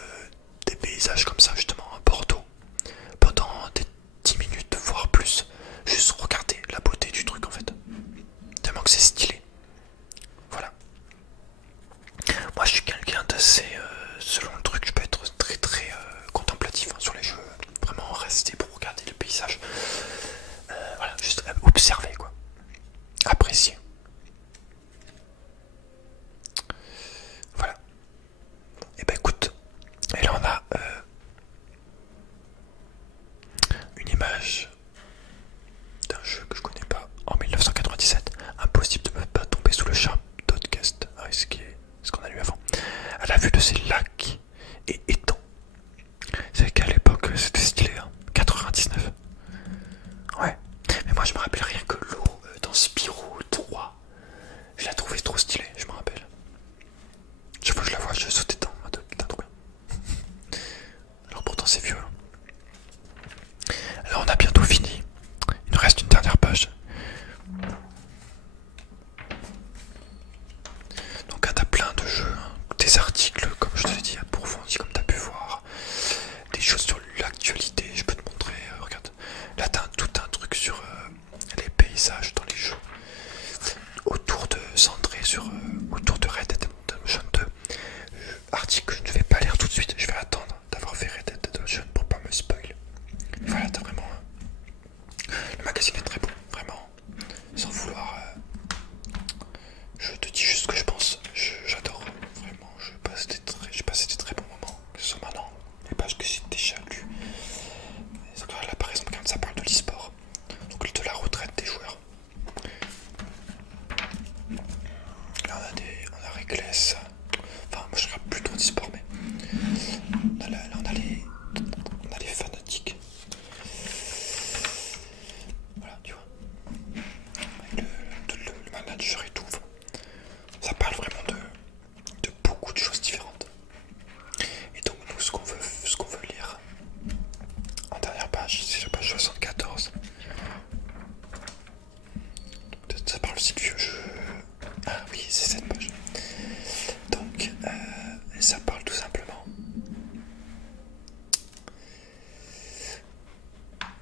des paysages comme ça, justement à Bordeaux, pendant des 10 minutes, voire plus. Juste regarder la beauté du truc en fait. Tellement que c'est stylé. Voilà. Moi je suis quelqu'un d'assez, selon le truc, je peux être très contemplatif hein, sur les jeux. Vraiment rester pour regarder le paysage. Voilà, juste observer quoi. Apprécier. Voilà. Et ben écoute, et là on a une image d'un jeu que je connais pas en 1997. Impossible de ne pas tomber sous le charme d'Outcast. Ah, ce qu'on a lu avant. À la vue de ces lacs et étangs. C'est qu'à l'époque c'était stylé, hein. 99. Ouais. Mais moi je me rappelle rien que l'eau dans Spyro 3. Je la trouvais trop stylée, je me rappelle. Chaque fois que je la vois, je saute dedans. Putain, trop bien. Alors pourtant c'est vieux. Hein. Alors on a bientôt fini. Il nous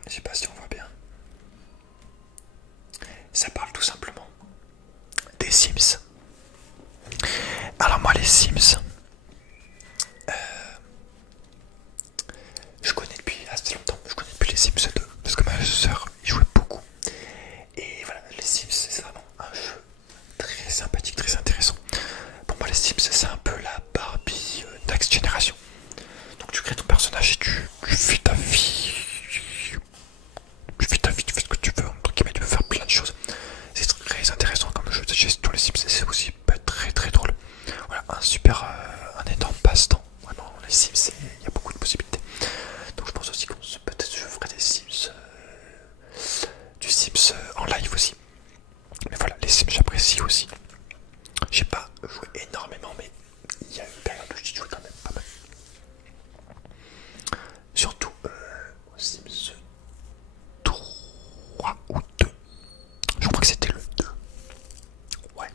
Je sais pas si on voit bien. Ça parle tout simplement des Sims. Alors moi les Sims, je connais depuis assez longtemps. Je connais depuis les Sims 2 parce que ma soeur y jouait beaucoup. Et voilà, les Sims c'est vraiment un jeu très sympathique, très intéressant. Pour moi les Sims c'est un peu la Barbie Next Generation. Donc tu crées ton personnage et tu fais ta vie. Tu fais ta vie, tu fais ce que tu veux, entre guillemets, tu peux faire plein de choses. C'est très intéressant comme jeu de gestion les Sims, c'est aussi très très drôle. Voilà, un énorme passe-temps. Vraiment, les Sims, il y a beaucoup de possibilités. Donc je pense aussi que peut-être je ferai des Sims, du Sims en live aussi. Mais voilà, les Sims j'apprécie aussi. J'ai pas joué énormément, mais il y a une période où j'y jouais quand même pas mal. Surtout aux Sims 3 ou 2. Je crois que c'était le 2. Ouais.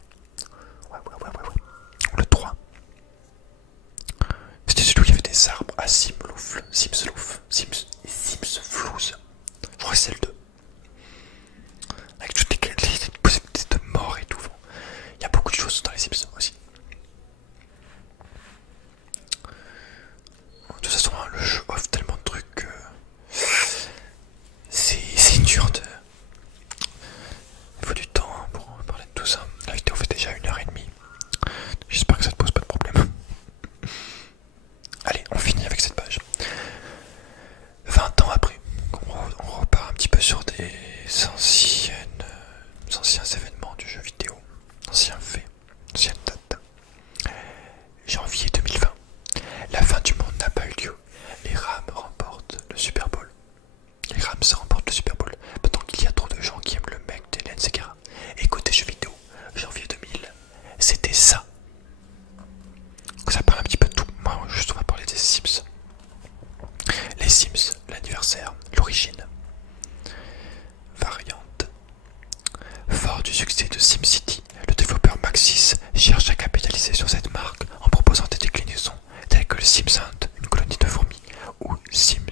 Ou le 3. C'était celui où il y avait des arbres à Simlouf. Simsflouz. Je crois que c'est le 2. Avec toutes les possibilités de mort et tout. Il y a beaucoup de choses dans les Sims aussi. De toute façon, le jeu offre tellement de trucs. C'est dur de. Il faut du temps pour parler de tout ça. La vidéo fait déjà 1h30. J'espère que ça te pose pas de problème. Allez, on finit avec cette page. 20 ans après, on repart un petit peu sur des anciens événements du jeu vidéo, anciens faits, anciennes dates. Janvier 2020. La fin du monde n'a pas eu lieu. Les Rams remportent le Super Bowl. Les Rams remportent le Super Bowl. Pendant qu'il y a trop de gens qui aiment le mec d'Hélène Segarra. Et côté jeux vidéo, janvier 2000, c'était ça. Ça parle un petit peu de tout. Moi, juste on va parler des Sims. Les Sims, l'anniversaire, l'origine. Variante. Fort du succès de SimCity, le développeur Maxis cherche à capitaliser sur cette marque en proposant des déclinaisons telles que le Sims Hunt, une colonie de fourmis, ou Sims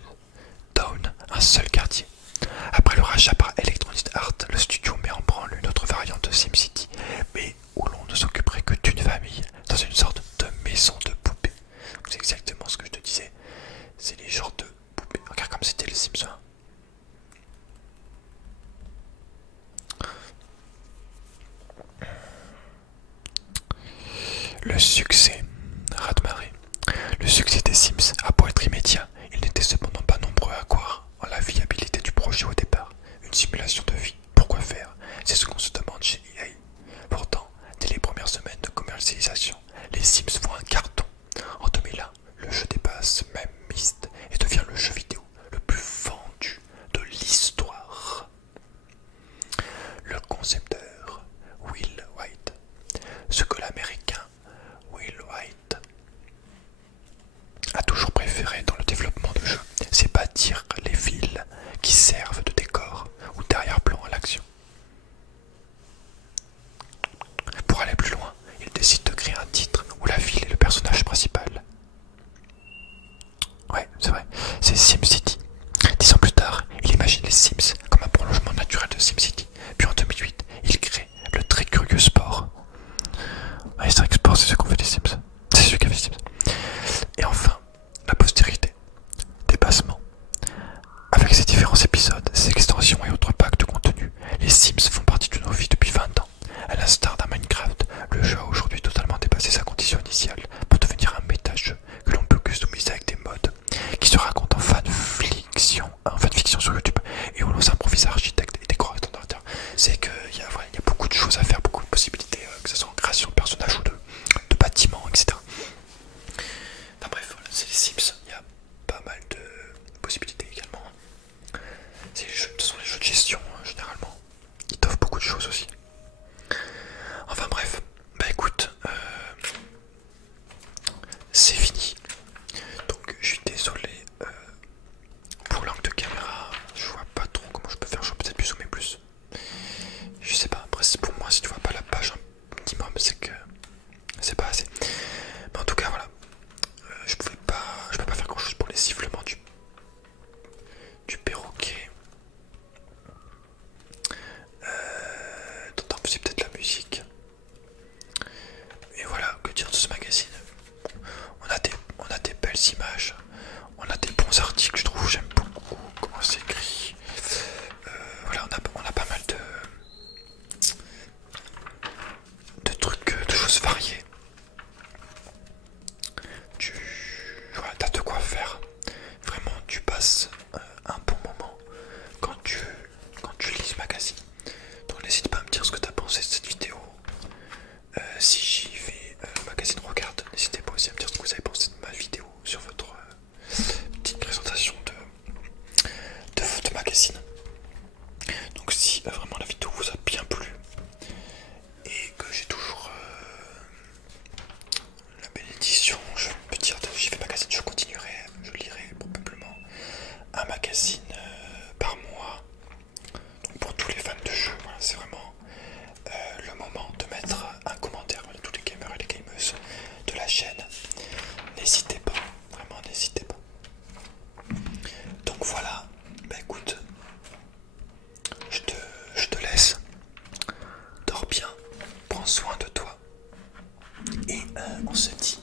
Down, un seul quartier. Après le rachat par Electronic Arts, le studio met en branle une autre variante de SimCity, mais où l'on ne s'occuperait que d'une famille, dans une sorte de maison de poupées. C'est exactement ce que je te disais, c'est les genres de poupées. Regarde comme c'était le Sims 1. Le succès, raz-de-marée. Le succès des Sims a beau être immédiat, il n'était cependant pas nombreux à croire en la viabilité du projet au départ. Une simulation de vie, pourquoi faire? C'est ce qu'on se demande chez EA. Pourtant, dès les premières semaines de commercialisation, les Sims font un carton. En 2001, le jeu dépasse même Myst et devient le jeu vidéo le plus vendu de l'histoire. Le concepteur, Will White, ce que l'américain Will White a toujours préféré dans le développement de jeux, c'est bâtir les villes qui servent de décor ou d'arrière-plan à l'action. Pour aller plus loin, il décide de créer un titre où la ville est le personnage principal. Ouais, c'est vrai, c'est SimCity. 10 ans plus tard, il imagine les Sims comme un prolongement naturel de SimCity. Puis en 2008, il crée le très curieux Sport. Ouais, c'est vrai que Sport, c'est ce qu'on fait les Sims. C'est celui qui a fait les Sims. Et enfin, la postérité. Dépassement. Avec ses différents épisodes, ses extensions et autres packs de contenu, les Sims font partie de nos vies depuis 20 ans. À l'instar d'un Minecraft, le jeu a aujourd'hui totalement dépassé sa condition initiale pour devenir un méta-jeu que l'on peut customiser avec des mods qui se racontent en fanfiction sur YouTube et où l'on s'improvise architecte et décorateur d'intérieur. C'est qu'il y a beaucoup de choses à faire, beaucoup de possibilités, que ce soit en création de personnages ou de bâtiments, etc. Enfin bref, voilà, c'est les Sims, il y a pas mal de possibilités également. passes un bon moment quand tu lis ce magazine. Donc n'hésite pas à me dire ce que tu as pensé de cette vidéo. Si j'y vais magazine regarde, n'hésitez pas aussi à me dire ce que vous avez pensé de ma vidéo sur votre petite présentation de votre magazine. Donc si vraiment la vidéo vous a bien plu et que j'ai toujours la bénédiction, je peux dire de JV Magazine, je continuerai, je lirai probablement un magazine par mois. Donc pour tous les fans de jeux, voilà, c'est vraiment le moment de mettre un commentaire. Voilà, tous les gamers et les gameuses de la chaîne, n'hésitez pas, vraiment n'hésitez pas. Donc voilà, bah écoute, je te laisse, dors bien, prends soin de toi et on se dit